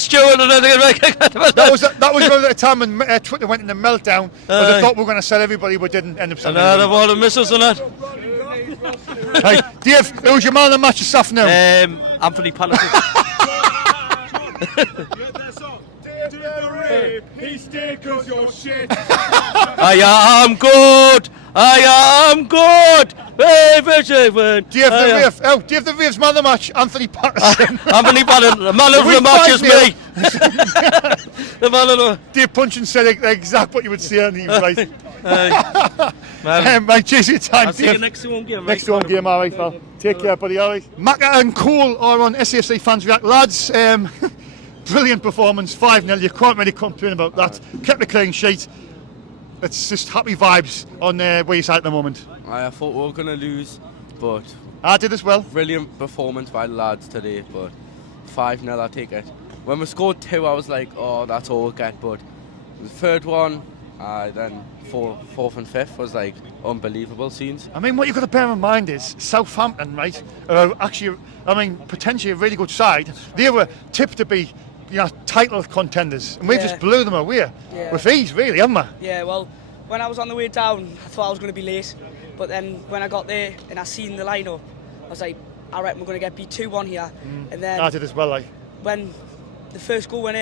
Stewart and That was around the time when Twitter went into meltdown. Because I thought we were going to sell everybody, but didn't end up selling And everybody. all the misses and that. Hey, Dave, who's your man of the match this afternoon? Anthony Patterson. I am good. I am good. Dave the Rave's man of the match, Anthony Patterson. Anthony Patterson. The man of the match is me. The man of the. Dave Punchin said exactly what you would say, and he was right. Man, Right, cheers for your time, I'll see you Dave. next home game. Next home game, all right, pal. Take care, buddy, all right. Macca and Cole are on SAFC Fans React. Lads, brilliant performance, 5-0. You can't really complain about that. Kept a clean sheet. It's just happy vibes on where you're at the moment. I thought we were going to lose, but I did as well. brilliant performance by the lads today, but 5-0, I take it. When we scored 2, I was like, oh, that's all we'll get, but the third one, then fourth and fifth was like unbelievable scenes. I mean, what you've got to bear in mind is Southampton, right, are actually, I mean, potentially a really good side. They were tipped to be, title contenders, and we just blew them away with ease, really, haven't we? Yeah, well, when I was on the way down, I thought I was going to be late, but then when I got there and I seen the lineup, I was like, I reckon we're going to get beat 2-1 here. And then I did as well, like. when the first goal went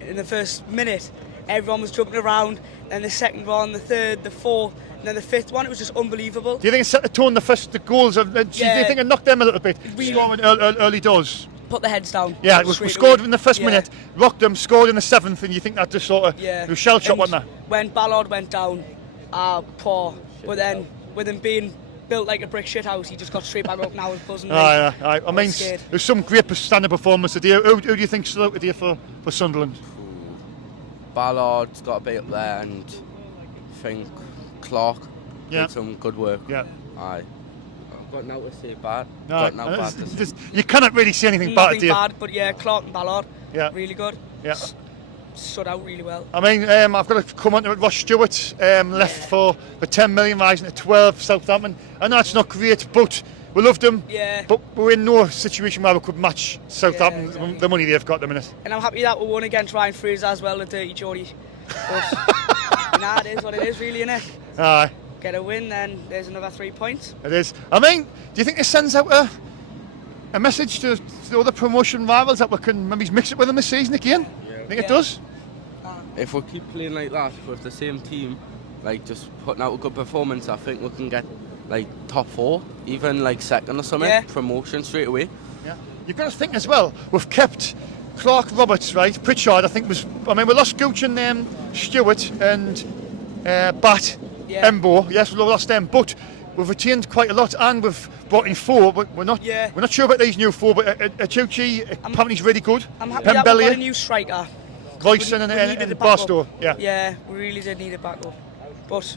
in the first minute, everyone was jumping around, then the second one, the third, the fourth, and then the fifth one, it was just unbelievable. Do you think it set the tone, the goals? Do you think it knocked them a little bit? Really. Scoring early doors. Put their heads down. Yeah, we straight scored away. in the first Yeah. minute, rocked them, scored in the 7th, and you think that just sort of it was shell shock, And wasn't it? when Ballard went down, poor. But then, with him being built like a brick shit house, he just got straight back up now and buzzing. Aye. I mean, scared. there's some great standard performance today. Who do you think stood out today for Sunderland? Ballard's got to be up there, and I think Clark did some good work. Yeah. Aye. I've got now to say bad. No, Got now bad to say. you cannot really see anything bad Nothing today. bad, but yeah, Clark and Ballard, really good. Yeah. Stood out really well. I mean, I've got to come on to it. Ross Stewart left for 10 million, rising to 12, Southampton. I know it's not great, but we loved him. Yeah. But we're in no situation where we could match Southampton, exactly. the money they've got at the minute. And I'm happy that we won against Ryan Fraser as well, the dirty Geordie. But nah, it is what it is, really, innit? Aye, Get a win, then there's another 3 points. it is. I mean, do you think it sends out a message to the other promotion rivals that we can maybe mix it with them this season again? I think it does. If we keep playing like that with the same team, like just putting out a good performance, I think we can get like top 4, even like second or something. Yeah. Promotion straight away. Yeah. You've got to think as well, we've kept Clark, Roberts, right? Pritchard, I think we lost Gooch and Stewart and Bat, Embo. Yes, we lost them, but we've retained quite a lot, and we've brought in 4. But we're not sure about these new 4. But Achuchi apparently is really good. I'm happy that we've got a new striker. Royston and Barstow. Yeah, we really did need a backup. But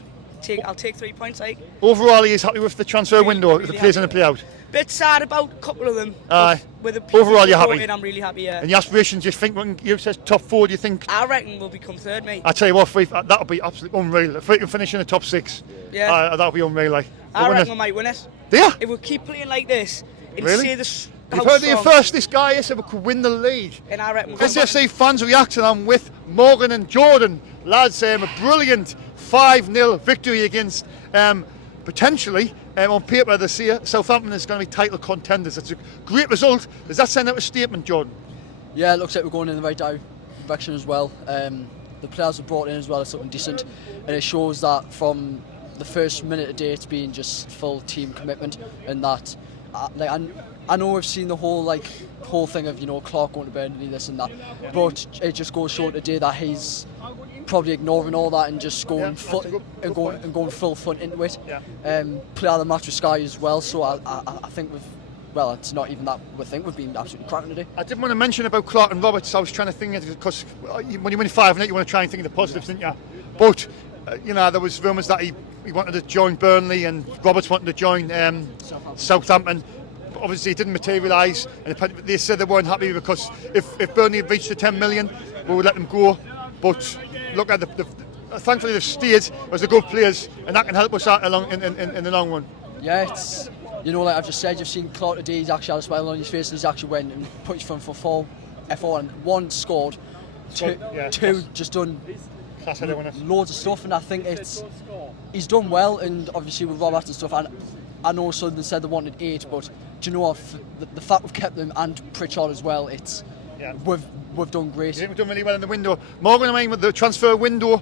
I'll take 3 points, like. Overall, he is happy with the transfer window, really the players in the play out. Bit sad about a couple of them. Aye. With the people Overall, you're brought happy. in, I'm really happy, yeah. And your aspirations, you think when you says top 4, do you think? I reckon we'll become third, mate. I tell you what, that'll be absolutely unreal. If we can finish in the top 6, that'll be unreal. Like, I reckon we might win it. Do you? If we keep playing like this, and Really? see this. You've heard it first. This guy said we could win the league. And I reckon SFC fans reacting. I'm with Morgan and Jordan. Lads, a brilliant 5-0 victory against potentially on paper this year. Southampton is going to be title contenders. It's a great result. Does that send out a statement, Jordan? Yeah, it looks like we're going in the right direction as well. The players are brought in as well as something decent, and it shows that from the first minute of day it's been just full team commitment, and that I know we've seen the whole thing of Clark going to bed and this and that, but it just goes short today that he's probably ignoring all that and just going going full front into it. Player of the match with Sky as well. So I think it's not even that we think we've been absolutely cracking today. I didn't want to mention about Clark and Roberts. I was trying to think because when you win 5-0, you want to try and think of the positives, didn't you? But there was rumours that he wanted to join Burnley and Roberts wanted to join Southampton. Obviously, it didn't materialise, and they said they weren't happy because if Burnley had reached the 10 million, we would let them go. But look at thankfully they've stayed as the good players, and that can help us out along in the long run. Yeah, it's like I've just said, you've seen Clark today. He's actually had a smile on his face, and he's actually went and punched for 4 and 1 scored, two just done loads of stuff, and I think he's done well. And obviously with Roberts and stuff, and I know Sunderland said they wanted 8, but do you know what? The fact we've kept them and Pritchard as well, we've done great. We've done really well in the window. Morgan, I mean, with the transfer window,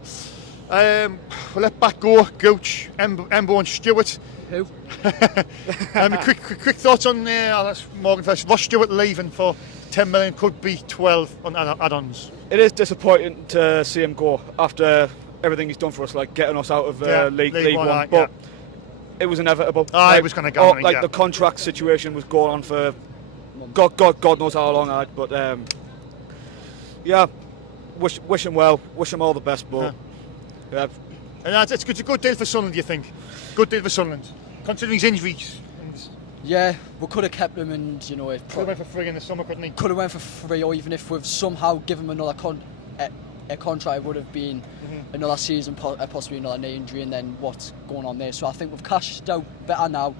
we'll let back go Gooch, Embo and Stewart. Who? Quick thoughts on that's Morgan first. Ross Stewart leaving for 10 million, could be 12 on add-ons. It is disappointing to see him go after everything he's done for us, like getting us out of League One. But it was inevitable. It was going to go. The contract situation was going on for God knows how long. But wish him well, wish him all the best. But and it's a good deal for Sunderland. Do you think? Good deal for Sunderland. considering his injuries. Yeah, we could have kept him, and you know, it Could have went for free in the summer, couldn't he? could have went for free, or even if we've somehow given him another a contract, it would have been another season, possibly another knee injury, and then what's going on there. So I think we've cashed out better now,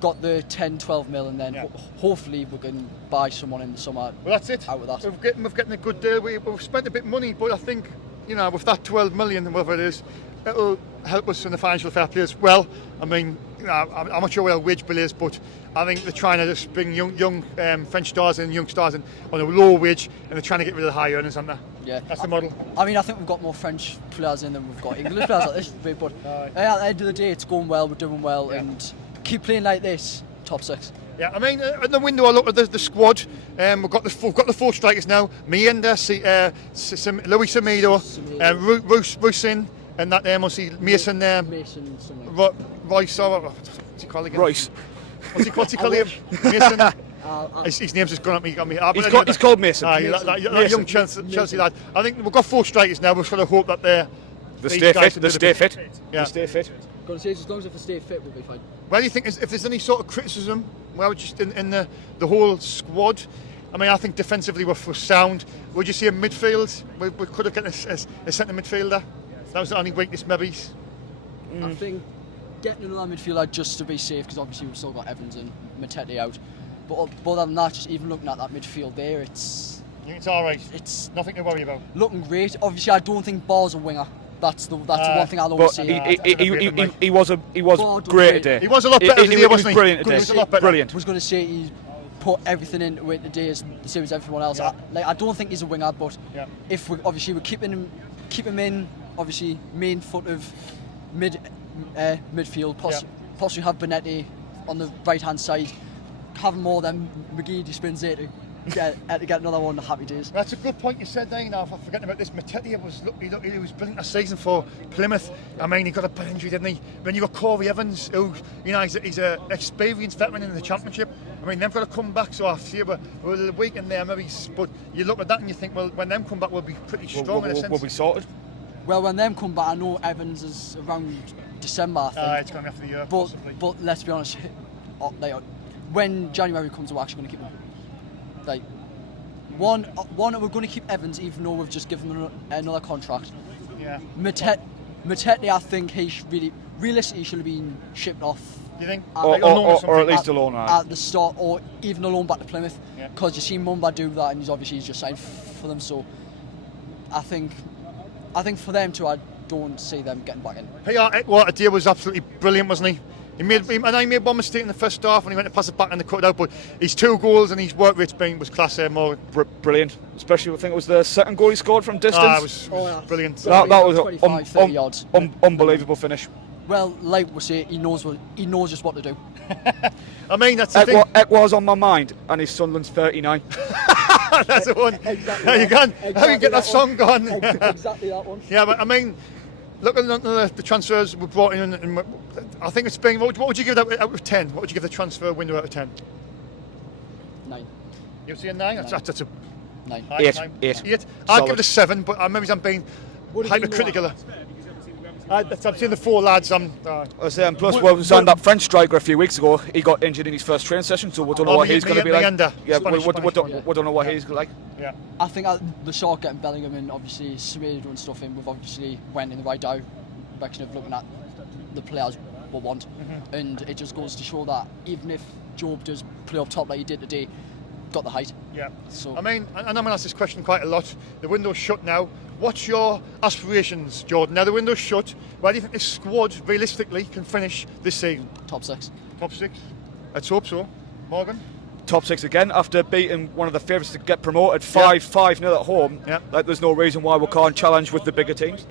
got the 10-12 mil, and then hopefully we can buy someone in the summer. Well, that's it. Out with that. We've getting a good deal. We've spent a bit of money, but I think, you know, with that 12 million, whatever it is, it'll help us in the financial fair play as well. I mean, you know, I'm not sure where our wage bill is, but I think they're trying to just bring young French stars and young stars in on a low wage, and they're trying to get rid of the high earners, aren't they? Yeah, that's the model. I mean, I think we've got more French players in than we've got English players at this bit, but at the end of the day, it's going well. We're doing well, and keep playing like this. Top 6. Yeah, I mean, in the window, I look at the squad. We've got the 4 strikers now. Mienda, Luis Semedo, Rusin, and that obviously Mason. Royce. What's he called again? Royce. What's he called again? Mason. His name's just gone at me. He's called Mason. That young Chelsea lad. I think we've got 4 strikers now. We've got to hope that they stay fit. Yeah. They stay fit. Going to say, as long as they stay fit, we'll be fine. Where do you think, if there's any sort of criticism, well, just in the whole squad? I mean, I think defensively we're sound. Would you see a midfield? We could have gotten a centre midfielder. That was the only weakness, maybe. I think getting another midfielder just to be safe, because obviously we've still got Evans and Matete out. But other than that, just even looking at that midfield there, it's all right. It's nothing to worry about. Looking great. Obviously, I don't think Barr's a winger. That's the one thing I'll always say. He was great today. He was a lot better today, wasn't he? Brilliant today. He was a lot better. Brilliant. I was going to say he put everything into it today, as the same as everyone else. I don't think he's a winger, but if we're keeping him in, obviously main foot of midfield, possibly have Benetti on the right hand side, have more than McGee spins there to get another one. Happy days. That's a good point you said there. Now, if I'm forgetting about this, Matete he was brilliant this season for Plymouth. I mean, he got a bad injury, didn't he? Then you got Corey Evans, who, you know, he's an experienced veteran in the Championship. I mean, they've got to come back. So I see we're a week in there, maybe. But you look at that and you think, well, when them come back, we'll be pretty strong in a sense. We'll be sorted. Well, when them come back, I know Evans is around December, I think. It's going to be after the year, possibly. But let's be honest, when January comes, we're actually going to keep him. Like, one, we're going to keep Evans, even though we've just given him another contract. Yeah. Matete, I think realistically should have been shipped off. You think? Or at least a loan at the start, or even a loan back to Plymouth. Yeah. Because you see Mumba do that, and he's obviously just signed for them. So I think for them too, I don't see them getting back in. PR Ekwart today was absolutely brilliant, wasn't he? He made one mistake in the first half when he went to pass it back and they cut it out, but his 2 goals and his work rate was class there, more. Brilliant. Especially, I think it was the second goal he scored from distance. It was brilliant. That was 25-30 yards. Unbelievable finish. Well, like we say, he knows just what to do. I mean, that's the thing. Ekwar's on my mind, and his Sunderland's 39. That's the one. Exactly. How you get that song gone? Exactly that one. Yeah, but I mean, looking at the transfers we brought in, and I think it's been. What would you give that out of 10? What would you give the transfer window out of 10? 9. You'd say a 9? That's a 9. 8. I'd give it a 7, but maybe I'm being hypercritical. I'm seeing the 4 lads. Plus, we signed that French striker a few weeks ago. He got injured in his first training session, so we don't know what he's going to be like. Yeah, we don't know what he's like. Yeah. I think the shot getting Bellingham and obviously Semedo and stuff in, we've obviously went in the right direction of looking at the players we want, and it just goes to show that even if Job does play up top like he did today, got the height. Yeah. So I mean, and I'm going to ask this question quite a lot. The window's shut now. What's your aspirations, Jordan? Now the window's shut. Where do you think this squad realistically can finish this season? Top 6. Top 6. Let's hope so. Morgan. Top 6 again after beating one of the favourites to get promoted 5-0 at home. Yeah. Like, there's no reason why we can't challenge with the bigger teams.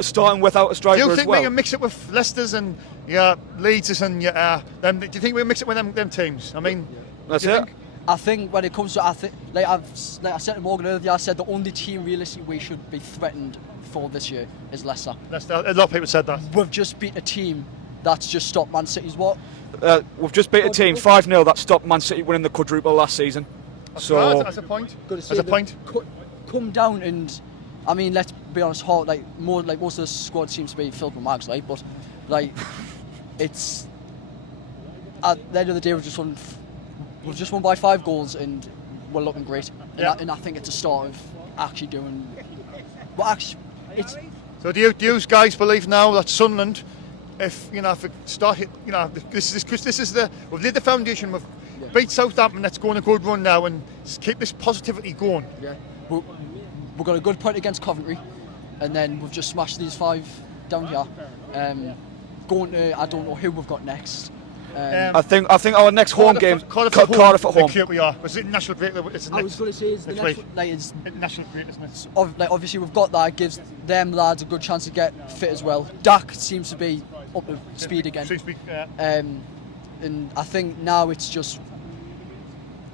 Starting without a striker as well. Do you think we can mix it with Leicester's and Leeds and them? Do you think we can mix it with them teams? I mean, that's it. I think when it comes to, like I said to Morgan earlier, I said the only team realistically we should be threatened for this year is Leicester. A lot of people said that. We've just beat a team that's just stopped Man City's what? We've just beat a team 5-0 that stopped Man City winning the quadruple last season. That's a point. That's a point. Come down and, I mean, let's be honest, most of the squad seems to be filled with mags, right? But like, it's at the end of the day we've just won by 5 goals and we're looking great. And I think it's a start of actually doing. Well, actually, it's. So do you guys believe now that Sunderland, if it start hit, this is we've laid the foundation, we've beat Southampton, let's go on a good run now and keep this positivity going. Yeah, we've got a good point against Coventry, and then we've just smashed these 5 down here. Going to, I don't know who we've got next. I think our next home game, Cardiff at home. We are. Was it national break? It's I was going to say it's the next, it's national break, isn't it? Obviously we've got that. It gives them lads a good chance to get fit as well. Dak seems to be up to speed again. And I think now it's just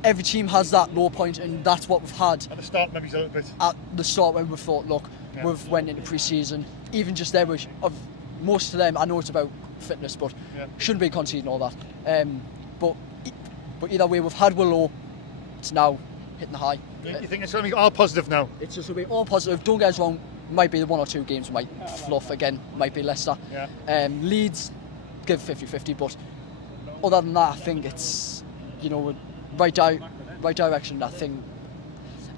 every team has that low point, and that's what we've had at the start. Maybe a little bit at the start when we thought, look, we've went into pre-season. Even just there, of most of them, I know it's about fitness, but shouldn't be conceding all that. But either way, we've had low. It's now hitting the high. You think it's going to be all positive now? It's just going to be all positive. Don't get us wrong. Might be the 1 or 2 games might fluff again. Might be Leicester. Leeds give 50-50, but other than that, I think it's right direction. I think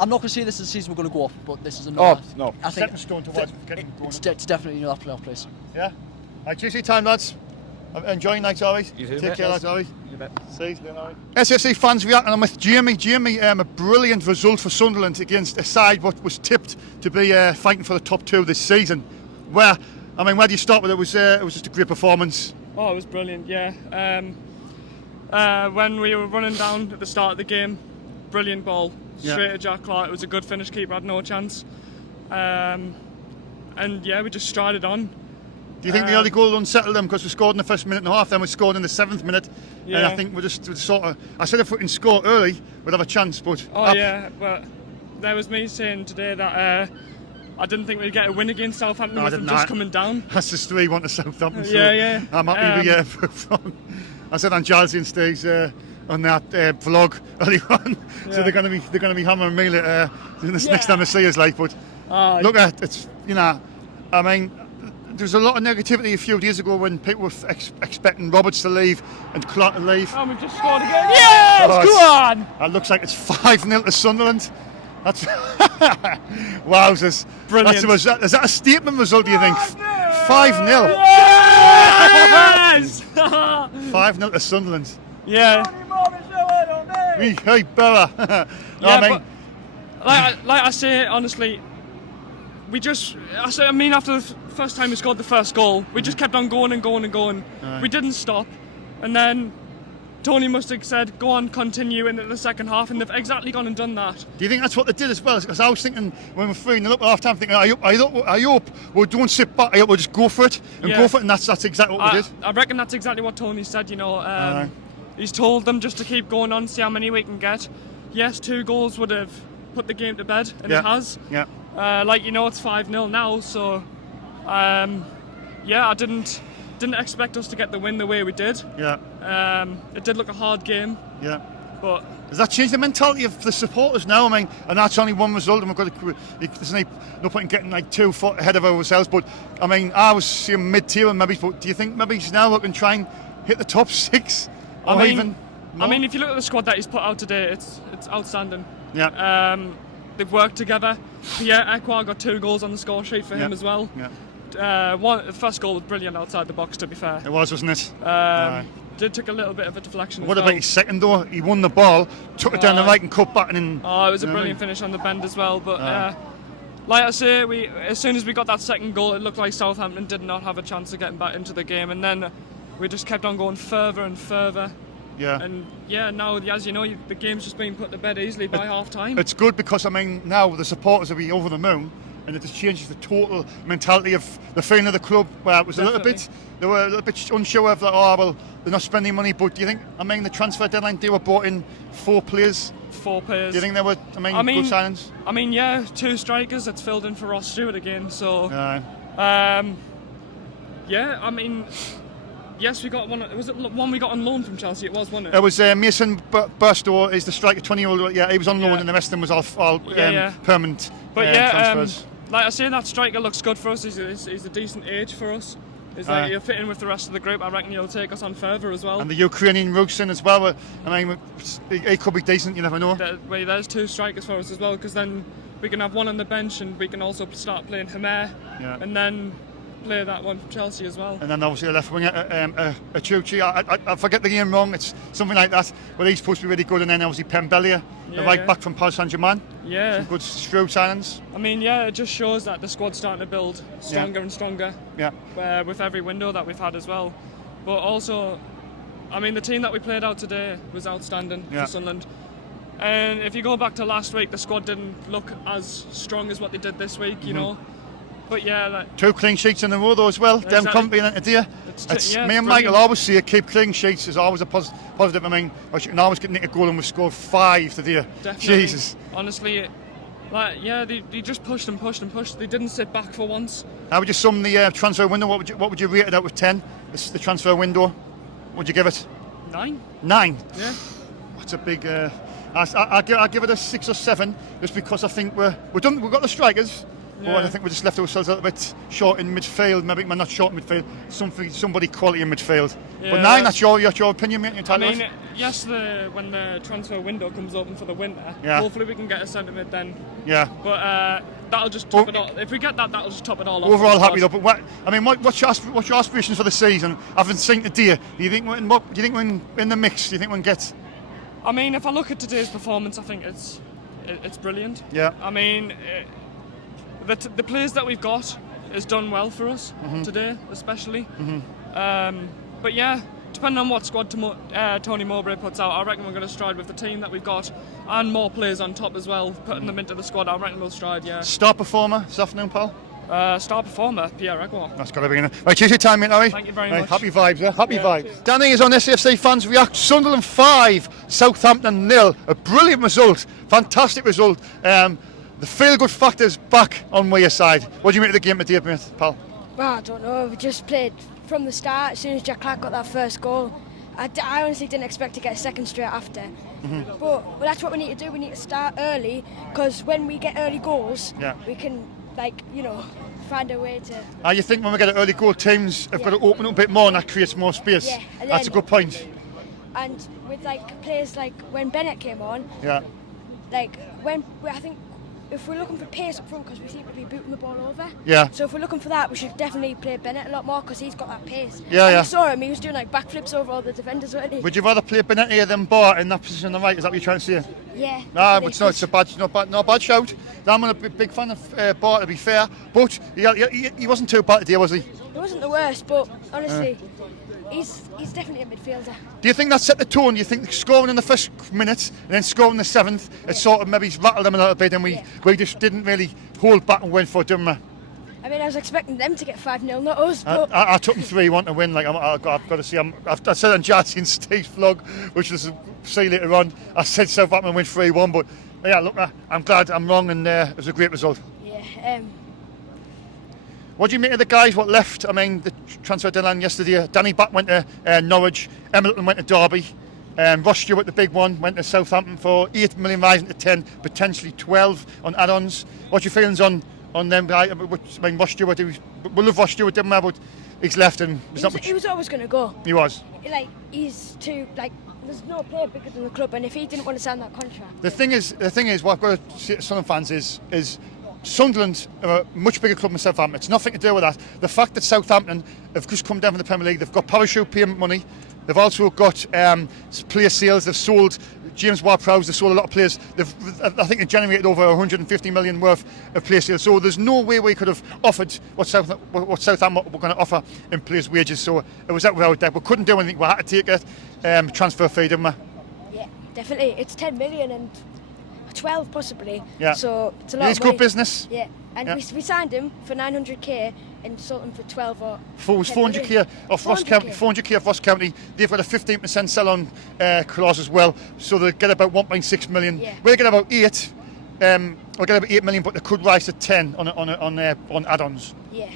I'm not going to say this is the season we're going to go up, but this is another. Oh no! I think stepping stone towards getting going. It's definitely that playoff place. Yeah. Right, juicy time, lads. Enjoying nights, always. You too, Take care, lads, always. You bet. See you. SFC fans react, and I'm with Jamie. Jamie, a brilliant result for Sunderland against a side what was tipped to be fighting for the top 2 this season. Where do you start with it? It was just a great performance. Oh, it was brilliant, yeah. When we were running down at the start of the game, brilliant ball, straight at Jack Clark. It was a good finish, keeper had no chance. And yeah, we just strided on. Do you think the early goal unsettled them because we scored in the first minute and a half, then we scored in the 7th minute? Yeah. And I think we're just sort of. I said if we can score early, we'd have a chance, but. Yeah, but there was me saying today that I didn't think we'd get a win against Southampton with them just coming down. That's just 3-1 to Southampton. So yeah. I'm happy with I said on Giles and Steve's on that vlog early on, so they're going to be hammering me next time they see us, like. But look at it's there was a lot of negativity a few days ago when people were expecting Roberts to leave and Clark to leave. Oh, we've just scored again. Yes, go on! It looks like it's 5-0 to Sunderland. That's wowzers. Brilliant. Is that a statement result, do you think? 5-0. Yes! 5-0 to Sunderland. Yeah. Hey, Bella. But like I say, honestly, after the first time we scored the first goal, we just kept on going and going and going. Aye. We didn't stop. And then Tony must have said, go on, continue into the second half, and they've exactly gone and done that. Do you think that's what they did as well? Because I was thinking when we're 3-0 up at half time, thinking, I hope we don't sit back, we'll just go for it and that's exactly what we did. I reckon that's exactly what Tony said, he's told them just to keep going on, see how many we can get. Yes, 2 goals would have put the game to bed, and it has. Yeah. It's 5-0 now, so I didn't expect us to get the win the way we did. Yeah. It did look a hard game. Yeah. But does that change the mentality of the supporters now? And that's only one result, and there's no point in getting 2 foot ahead of ourselves. But I was seeing mid-tier maybe. But do you think maybe now we can try and hit the top 6? If you look at the squad that he's put out today, it's outstanding. Yeah. They've worked together. Pierre Ekwa got 2 goals on the score sheet for him as well. Yeah. The first goal was brilliant outside the box, to be fair. It was, wasn't it? Took a little bit of a deflection. What about his second though? He won the ball, took it down the right and cut back and. It was a brilliant finish on the bend as well. But like I say, as soon as we got that second goal, it looked like Southampton did not have a chance of getting back into the game, and then we just kept on going further and further. Yeah. And now, as you know, the game's just been put to bed easily by half time. It's good because now the supporters will be over the moon, and it just changes the total mentality of the feeling of the club. Where it was they were a little bit unsure of they're not spending money. But do you think the transfer deadline they were bought in 4 players? 4 players. Do you think they were good signings? 2 strikers. It's filled in for Ross Stewart again. So yes, we got one. Was it one we got on loan from Chelsea? It was, wasn't it? It was Mason Burstow is the striker, 20-year-old. Yeah, he was on loan, and the rest of them was all permanent but transfers. Like I say, that striker looks good for us. He's a decent age for us. It's like you'll fit in with the rest of the group. I reckon you'll take us on further as well. And the Ukrainian Rugson as well. I mean, he could be decent. You never know. There's 2 strikers for us as well, because then we can have one on the bench, and we can also start playing Hamer, and then play that one from Chelsea as well. And then obviously a left winger, a Chuchi. I forget the name wrong. It's something like that. But he's supposed to be really good. And then obviously Pembelia, the right back from Paris Saint-Germain. Yeah. Some good shrewd signings. I mean, yeah, it just shows that the squad's starting to build stronger and stronger. Yeah. With every window that we've had as well. But also, I mean, the team that we played out today was outstanding for Sunderland. And if you go back to last week, the squad didn't look as strong as what they did this week, you know. But yeah, like 2 clean sheets in a row though as well. Them confident today. Me and Michael always say keep clean sheets is always a positive. I mean, you can always get a goal, and we've scored 5 today. Definitely. Jesus. Honestly, they just pushed and pushed and pushed. They didn't sit back for once. How would you sum the transfer window? What would you rate it out of 10? The transfer window. What would you give it? 9. 9. Yeah. That's a big. I'll give it a 6 or 7, just because I think we're done. We've got the strikers. Yeah. I think we just left ourselves a little bit short in midfield. Maybe not short in midfield. Somebody quality in midfield. Yeah, but 9. That's your opinion, mate. I mean, yes, when the transfer window comes open for the winter, hopefully we can get a centre mid then. Yeah. But that'll just top it all. If we get that, that'll just top it all off. Overall happy though. But what's your aspirations for the season? I haven't seen today. Do you think we're in the mix? Do you think we can get? I mean, if I look at today's performance, I think it's brilliant. Yeah. I mean, the players that we've got has done well for us today, especially. But yeah, depending on what squad Tony Mowbray puts out, I reckon we're going to stride with the team that we've got, and more players on top as well, putting them into the squad. I reckon we'll stride, yeah. Star performer this afternoon, pal? Star performer, Pierre Aguilar. That's got to be in it. Right, cheers your time, mate, Larry. Thank you very much. Happy vibes, yeah? Happy vibes. Danny is on SAFC Fans React. Sunderland 5, Southampton 0. A brilliant result. Fantastic result. The feel-good factor's back on your side. What do you make of the game today, mate, pal? Well, I don't know. We just played from the start. As soon as Jack Clark got that first goal, I honestly didn't expect to get a second straight after. But that's what we need to do. We need to start early, because when we get early goals, we can, find a way to... You think when we get an early goal, teams have got to open up a bit more, and that creates more space? Yeah. That's a good point. And with players like when Bennett came on, I think if we're looking for pace up front, because we seem to be booting the ball over. Yeah. So if we're looking for that, we should definitely play Bennett a lot more, because he's got that pace. Yeah, and you saw him; he was doing backflips over all the defenders already. Would you rather play Benetti than Bar in that position on the right? Is that what you're trying to say? Yeah. No, it's not a bad shout. I'm a big fan of Bar, to be fair, but he wasn't too bad today, was he? He wasn't the worst, but honestly, he's definitely a midfielder. Do you think that set the tone? Do you think scoring in the first minute and then scoring in the 7th, it sort of maybe rattled them a little bit, and we just didn't really hold back and win for it, didn't we? I mean, I was expecting them to get 5-0, not us. But I took them 3-1 to win. I've got to see. I said on Jazzy and Steve's vlog, which was see later on. I said Southampton win 3-1, but yeah, look, I'm glad I'm wrong, and it was a great result. Yeah. What do you make of the guys what left? I mean, the transfer deadline yesterday. Danny Batt went to Norwich. MIDDLETON went to Derby. Ross Stewart, the big one, went to Southampton for 8 million, rising to 10, potentially 12 on add-ons. What's your feelings on them guys? I mean, Ross Stewart, we love Ross Stewart, didn't we? But he's left, and he was always going to go. He was. He's too there's no player bigger than the club, and if he didn't want to sign that contract. The thing is, what I've got to say to Sunderland fans is Sunderland are a much bigger club than Southampton. It's nothing to do with that. The fact that Southampton have just come down from the Premier League, they've got parachute payment money. They've also got player sales. They've sold James Ward-Prowse. They've sold a lot of players. I think they generated over 150 million worth of player sales. So there's no way we could have offered what Southampton were going to offer in players' wages. So it was out without that. We couldn't do anything. We had to take it. Transfer fee, didn't we? Yeah, definitely. It's 10 million and 12 possibly. Yeah. So it's a lot. It's good business. Yeah. And we signed him for 900k and sold him for 12 or. It was 400k off Ross County. 400k off Ross County. They've got a 15% sell-on clause as well, so they get about 1.6 million. Yeah. We'll get about 8. We'll get about 8 million, but they could rise to 10 on add-ons. Yeah.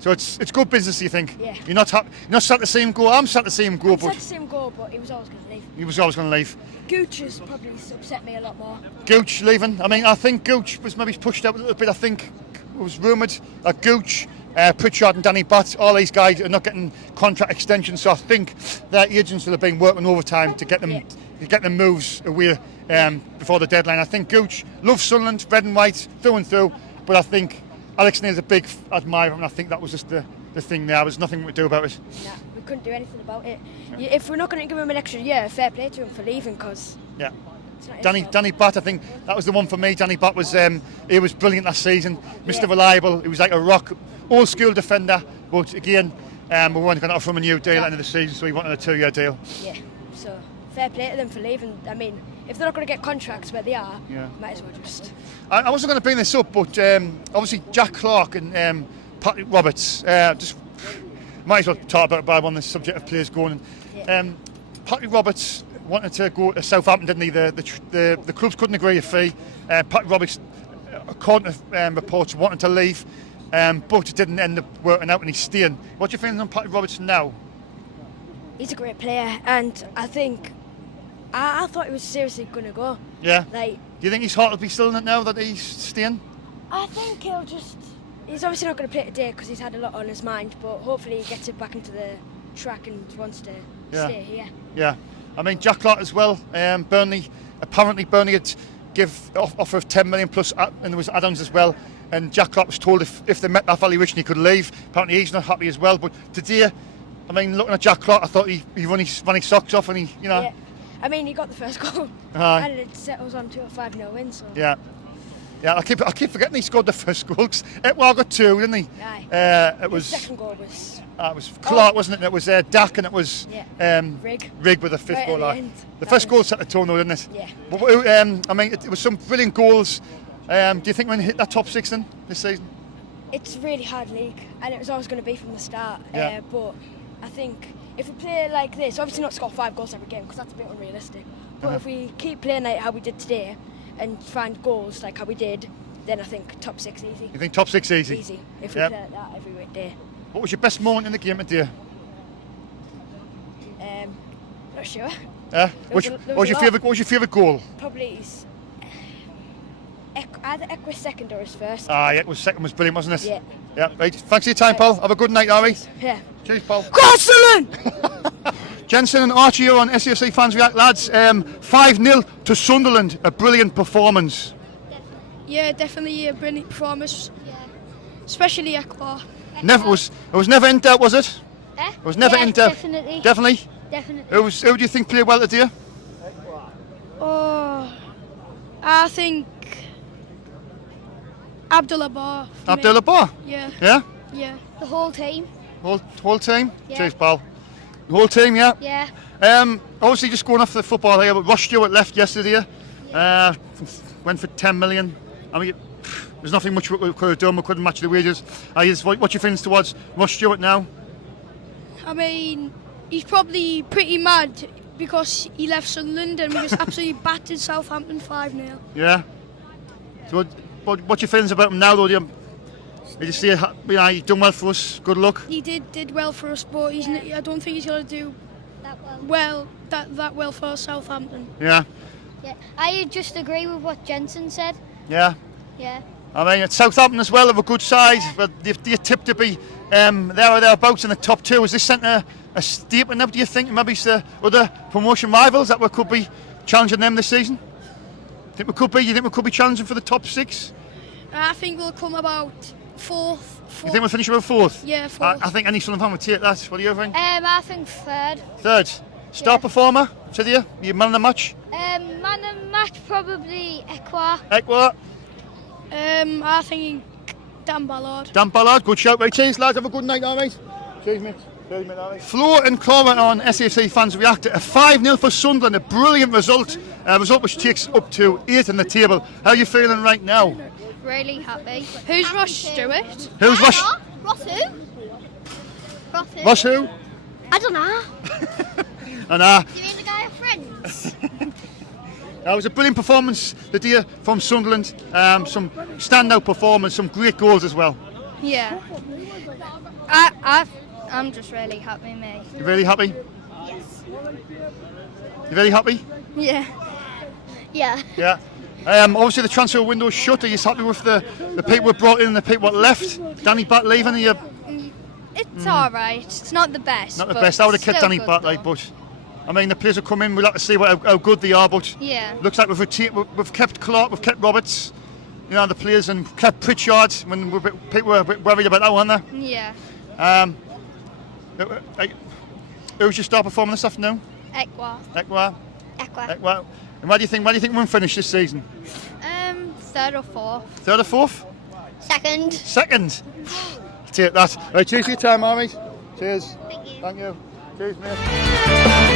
So it's good business, do you think? Yeah. You're not sat the same goal. I'm sat the same goal. I'm sat the same goal, but he was always going to leave. He was always going to leave. Gooch has probably upset me a lot more. Gooch leaving. I mean, I think Gooch was maybe pushed out a little bit. I think it was rumoured that Gooch Pritchard and Danny Batts, all these guys are not getting contract extensions, so I think their agents will have been working overtime to get them moves away before the deadline. I think Gooch loves Sunderland, red and white, through and through, but I think Alex Neil's a big admirer, and I think that was just the thing there. There was nothing we could do about it. Nah, we couldn't do anything about it. If we're not going to give him an extra year, fair play to him for leaving, because Danny Batt, I think that was the one for me. Danny Batt was he was brilliant last season. Mr. Reliable. He was like a rock, old school defender. But again, we weren't going to offer him a new deal at the end of the season, so he wanted a 2-year deal. Yeah, so fair play to them for leaving. I mean, if they're not going to get contracts where they are, might as well just. I wasn't going to bring this up, but obviously Jack Clark and Patrick Roberts, just might as well talk about on the subject of players going. Patrick Roberts wanted to go to Southampton, didn't he? The clubs couldn't agree a fee. Patrick Roberts, according to reports, wanted to leave, but it didn't end up working out and he's staying. What's your feelings on Patrick Roberts now? He's a great player, and I think I thought he was seriously going to go. Yeah. Like, do you think his heart will be still in it now that he's staying? I think he's obviously not going to play today because he's had a lot on his mind, but hopefully he gets it back into the track and wants to stay here. Yeah. I mean, Jack Clark as well. Burnley had give offer of 10 million plus, and there was add-ons as well. And Jack Clark was told if they met that valuation, he could leave. Apparently, he's not happy as well. But today, I mean, looking at Jack Clark, I thought he run his socks off, and Yeah. I mean, he got the first goal, and it settles on to a 5-0 win. So. Yeah. I keep forgetting he scored the first goal. Etwar got 2, didn't he? Aye. It was. The second goal was. It was Clark, wasn't it? It was Dak, and it was Rigg with the fifth goal. The first goal set the tone, though, didn't it? Yeah. But, I mean, it was some brilliant goals. Do you think we're going to hit that top 6 then this season? It's a really hard league, and it was always going to be from the start. Yeah. But I think if we play like this, obviously not score 5 goals every game because that's a bit unrealistic. But if we keep playing like how we did today and find goals like how we did, then I think top 6 easy. You think top 6 easy? Easy. If we play like that every day. What was your best moment in the game today? Not sure. What was your favourite goal? Probably either Equus second or his first. Equus second was brilliant, wasn't it? Yeah. Yeah, right. Thanks for your time, Paul. Have a good night, Ari. Yeah. Cheers, Paul. Sunderland! Jensen and Archie here on SAFC Fans React, lads. 5-0 to Sunderland. A brilliant performance. Yeah, definitely a brilliant performance. Yeah. Especially Akbar. It was never in doubt, was it? It was never in doubt. Definitely. Definitely? Definitely. Who do you think played well today? Oh, I think Abdullah Bar. Abdullah Bar? Yeah. Yeah? Yeah. The whole team. Whole team? Yeah. Cheers, pal. The whole team, yeah? Yeah. Obviously, just going off the football here, but Ross Stewart left yesterday. Went for 10 million. I mean, there's nothing much we could have done. We couldn't match the wages. What's your feelings towards Ross Stewart now? I mean, he's probably pretty mad because he left Sunderland and we just absolutely battered Southampton 5-0. Yeah. So, what's your feelings about him now, though? Did you see, he's done well for us. Good luck. He did well for us, but I don't think he's going to do that well for Southampton. Yeah. Yeah, I just agree with what Jensen said. Yeah. Yeah. I mean, it's Southampton as well, of a good size, but they're tipped to be there or thereabouts in the top 2. Is this sent a statement up, do you think? Maybe it's the other promotion rivals that we could be challenging them this season? You think we could be challenging for the top 6? I think we'll come about 4th. You think we'll finish about 4th? Yeah, 4th. I think any Sunderland fan would take that. What do you think? I think 3rd. 3rd. Star performer today? You man of the match? Man of the match probably Ekwa. Ekwa? I think Dan Ballard. Dan Ballard, good shout. Right, cheers lads, have a good night, alright? Cheers mate. Cheers mate, alright. Flo and Cora on SAFC Fans React. A 5-0 for Sunderland, a brilliant result. A result which takes up to 8th in the table. How are you feeling right now? Really happy. Who's Ross Stewart? Who's Ross? Ross who? Ross who? I don't know. And Do you mean the guy of Friends? It was a brilliant performance today from Sunderland. Some standout performance, some great goals as well. Yeah. I'm just really happy, mate. You really happy? Yes. You very happy? Yeah. Yeah. Yeah. Obviously the transfer window's shut. Are you happy with the people we brought in and the people that left? Danny Batt leaving? Are you It's alright. It's not the best. not the but best? I would have kept still Danny good Batt, though. like, but I mean the players have come in. We'd like to see how good they are, but Yeah. looks like we've kept Clark, we've kept Roberts, you know, the players, and kept Pritchard when people were a bit worried about that, weren't they? Yeah. Who's your star performer this afternoon? Ekwa. Ekwa. And where do you think we'll finish this season? Third or fourth. Third or fourth? Second. Second. Take that. Right, cheers for your time, Army. Cheers. Thank you. Cheers, mate.